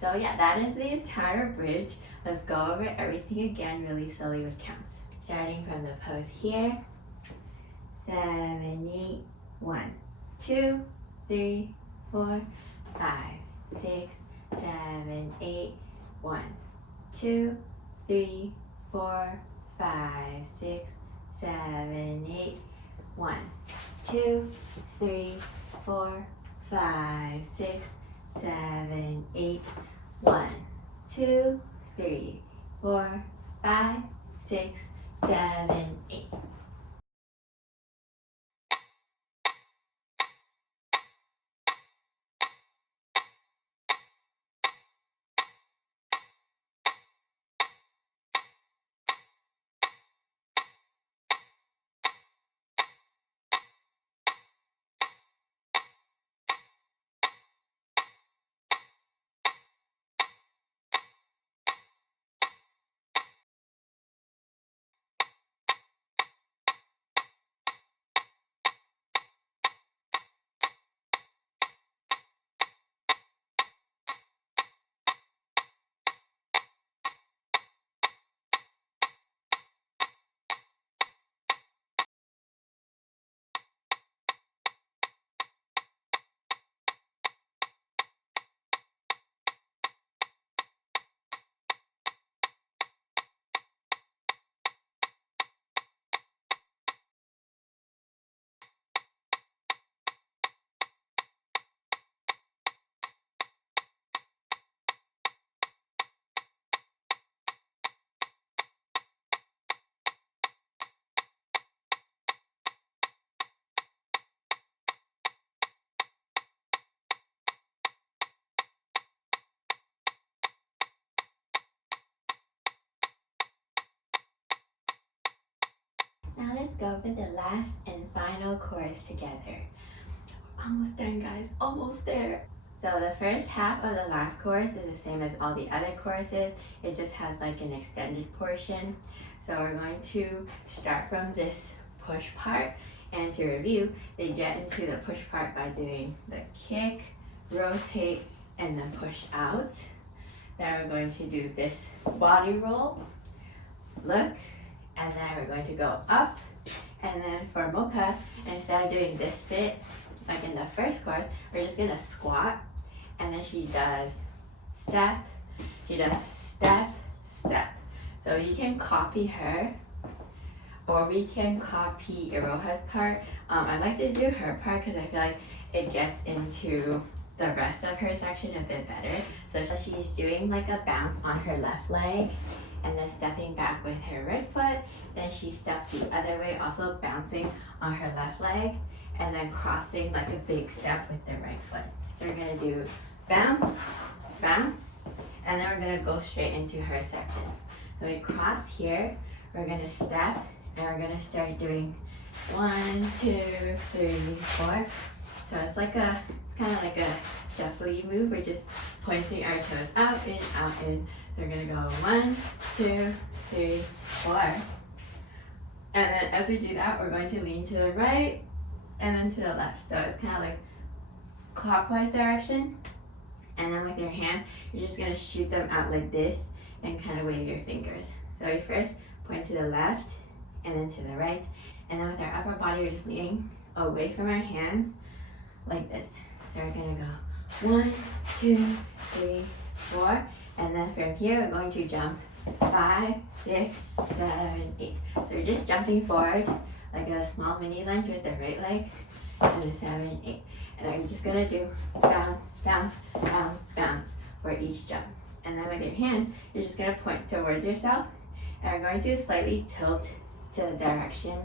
So yeah, that is the entire bridge. Let's go over everything again really slowly with counts. Starting from the pose here. 7, 8, 1, 2, 3, 4, 5, 6, 7, 8, 1, 2, 3, 4, 5, 6, 7, 8, 1, 2, 3, 4, 5, 6, 7, 8, 1, 2, 3, 4, 5, 6, 7, 8. go over the last and final chorus together. Almost done, guys, almost there. So the first half of the last chorus is the same as all the other choruses. It just has like an extended portion. So we're going to start from this push part. And to review, they get into the push part by doing the kick, rotate, and then push out. Then we're going to do this body roll, look, and then we're going to go up. And then for Mocha, instead of doing this bit, like in the first chorus, we're just gonna squat, and then she does step, she does step, step. So you can copy her, or we can copy Iroha's part. I like to do her part because I feel like it gets into the rest of her section a bit better. So she's doing like a bounce on her left leg, and then stepping back with her right foot. Then she steps the other way, also bouncing on her left leg, and then crossing like a big step with the right foot. So we're gonna do bounce, bounce, and then we're gonna go straight into her section. So we cross here, we're gonna step, and we're gonna start doing 1, 2, 3, 4. So it's kind of like a shuffly move. We're just pointing our toes out, in, out, in. So we're gonna go 1, 2, 3, 4. And then as we do that, we're going to lean to the right and then to the left. So it's kind of like clockwise direction. And then with your hands, you're just gonna shoot them out like this and kind of wave your fingers. So we first point to the left and then to the right. And then with our upper body, we're just leaning away from our hands like this. So we're gonna go 1, 2, 3, 4. And then from here, we're going to jump 5, 6, 7, 8. So we're just jumping forward like a small mini lunge with the right leg, and then 7, 8. And then we're just gonna do bounce, bounce, bounce, bounce for each jump. And then with your hands, you're just gonna point towards yourself, and we're going to slightly tilt to the direction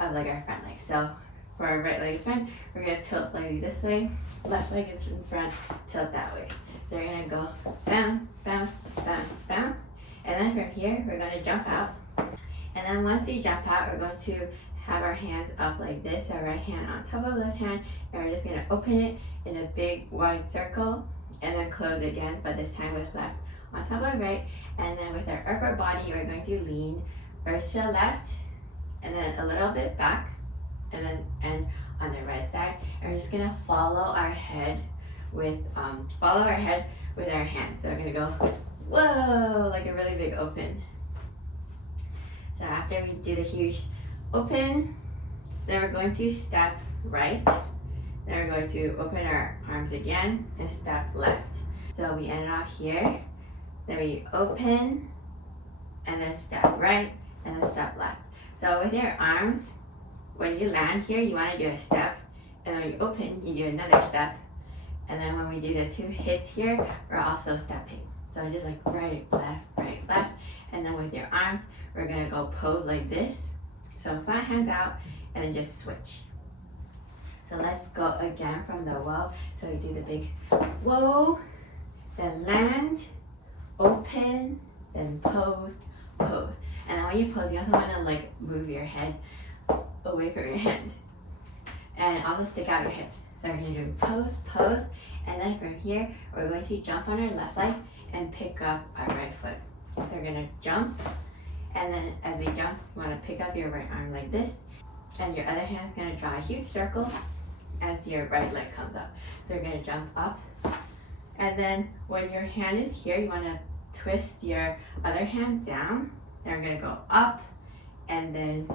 of like our front leg. So for our right leg's front, we're gonna tilt slightly this way. Left leg is in front, tilt that way. So we're gonna go bounce, bounce, bounce, bounce. And then from here, we're gonna jump out. And then once we jump out, we're going to have our hands up like this, our right hand on top of left hand, and we're just gonna open it in a big wide circle, and then close again, but this time with left on top of right. And then with our upper body, we're going to lean first to the left, and then a little bit back, and then end on the right side. And we're just gonna follow our head with our hands. So we're gonna go whoa, like a really big open. So after we do the huge open, then we're going to step right. Then we're going to open our arms again and step left. So we end off here. Then we open, and then step right, and then step left. So with your arms, when you land here, you want to do a step, and when you open, you do another step. And then when we do the 2 hits here, we're also stepping. So it's just like right, left. And then with your arms, we're gonna go pose like this. So flat hands out, and then just switch. So let's go again from the whoa. So we do the big whoa, then land, open, then pose, pose. And then when you pose, you also want to like move your head away from your hand. And also stick out your hips. So we're going to do pose, pose. And then from here, we're going to jump on our left leg and pick up our right foot. So we're going to jump. And then as we jump, you want to pick up your right arm like this. And your other hand's going to draw a huge circle as your right leg comes up. So we're going to jump up. And then when your hand is here, you want to twist your other hand down. Then we're going to go up and then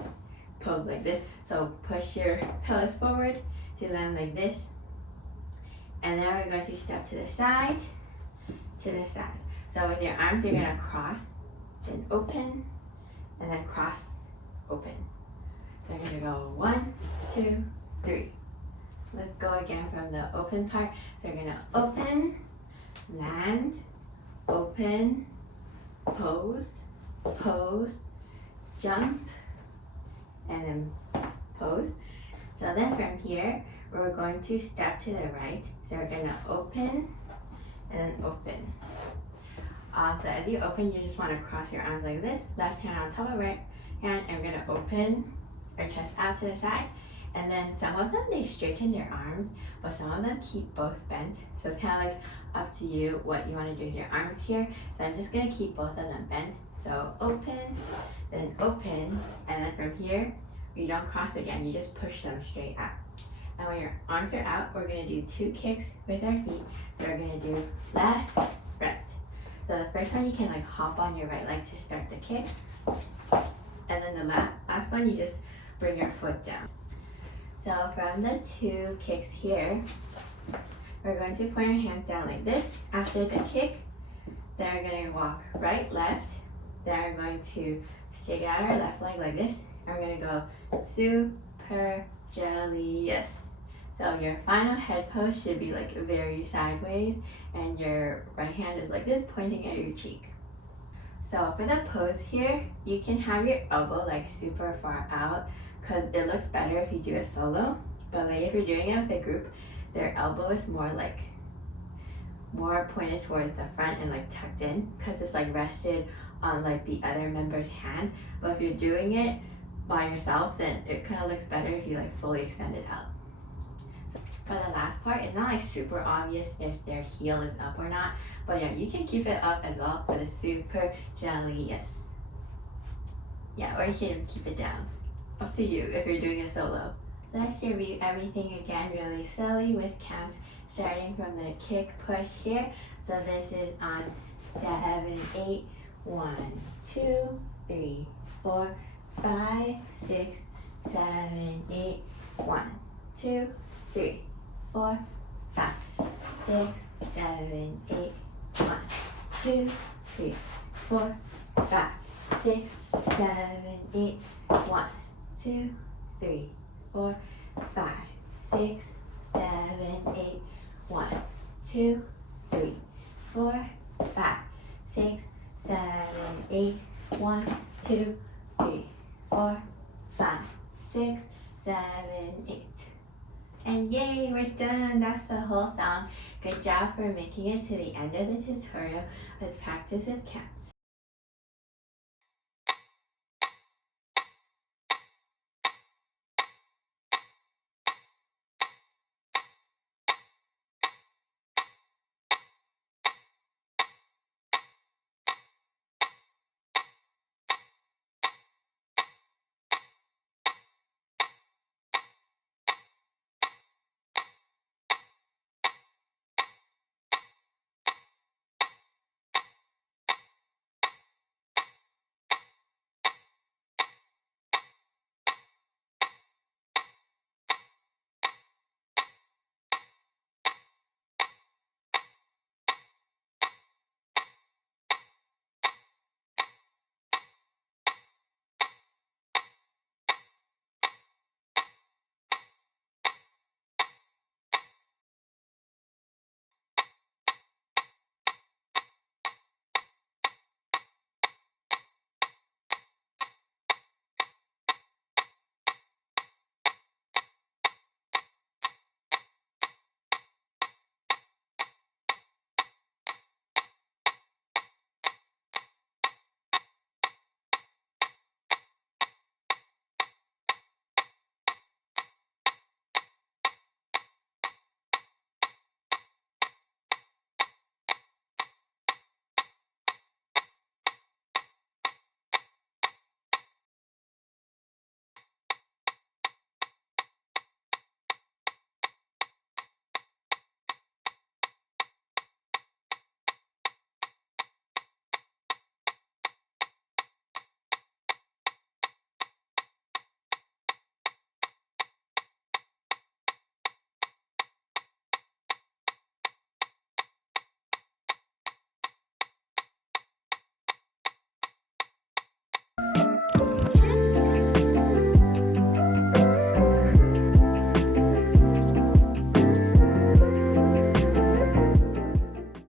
pose like this. So push your pelvis forward to land like this. And then we're going to step to the side, to the side. So with your arms, you're going to cross, then open, and then cross, open. So you're going to go 1, 2, 3. Let's go again from the open part. So we're going to open, land, open, pose, pose, jump, and then pose. So then from here, we're going to step to the right. So we're going to open and then open. So as you open, you just want to cross your arms like this, left hand on top of right hand, and we're going to open our chest out to the side. And then some of them, they straighten their arms, but some of them keep both bent. So it's kind of like up to you what you want to do with your arms here. So I'm just going to keep both of them bent. So open, and then from here, you don't cross again, you just push them straight out. And when your arms are out, we're going to do 2 kicks with our feet. So we're going to do left, right. So the first one, you can like hop on your right leg to start the kick. And then the last one, you just bring your foot down. So from the 2 kicks here, we're going to point our hands down like this. After the kick, then we're going to walk right, left. Then we're going to straight out our left leg like this. And we're going to go super jellyous. So your final head pose should be like very sideways, and your right hand is like this, pointing at your cheek. So for the pose here, you can have your elbow like super far out because it looks better if you do it solo. But like if you're doing it with a group, their elbow is more pointed towards the front and like tucked in because it's like rested on like the other member's hand. But if you're doing it by yourself, then it kind of looks better if you like fully extend it out. For the last part, it's not like super obvious if their heel is up or not, but yeah, you can keep it up as well for the super jellyous. Yeah, or you can keep it down. Up to you if you're doing it solo. Let's review everything again really slowly with counts starting from the kick push here. So this is on 7, 8, 1, 2, 3, 4, 5, 6, 7, 8, 1, 2, 3, 4, 5, 6, 7, 8, 1, 2, 3, 4, 5, 6, 7, 8, 1, 2, 3, 4, 5, 6, 7, 8, 1, 2, 3, 4, 5, 6, 7, 8, 1, 2, 3, 4, 5, 6, 7, 8. And yay, we're done. That's the whole song. Good job for making it to the end of the tutorial. Let's practice with counts.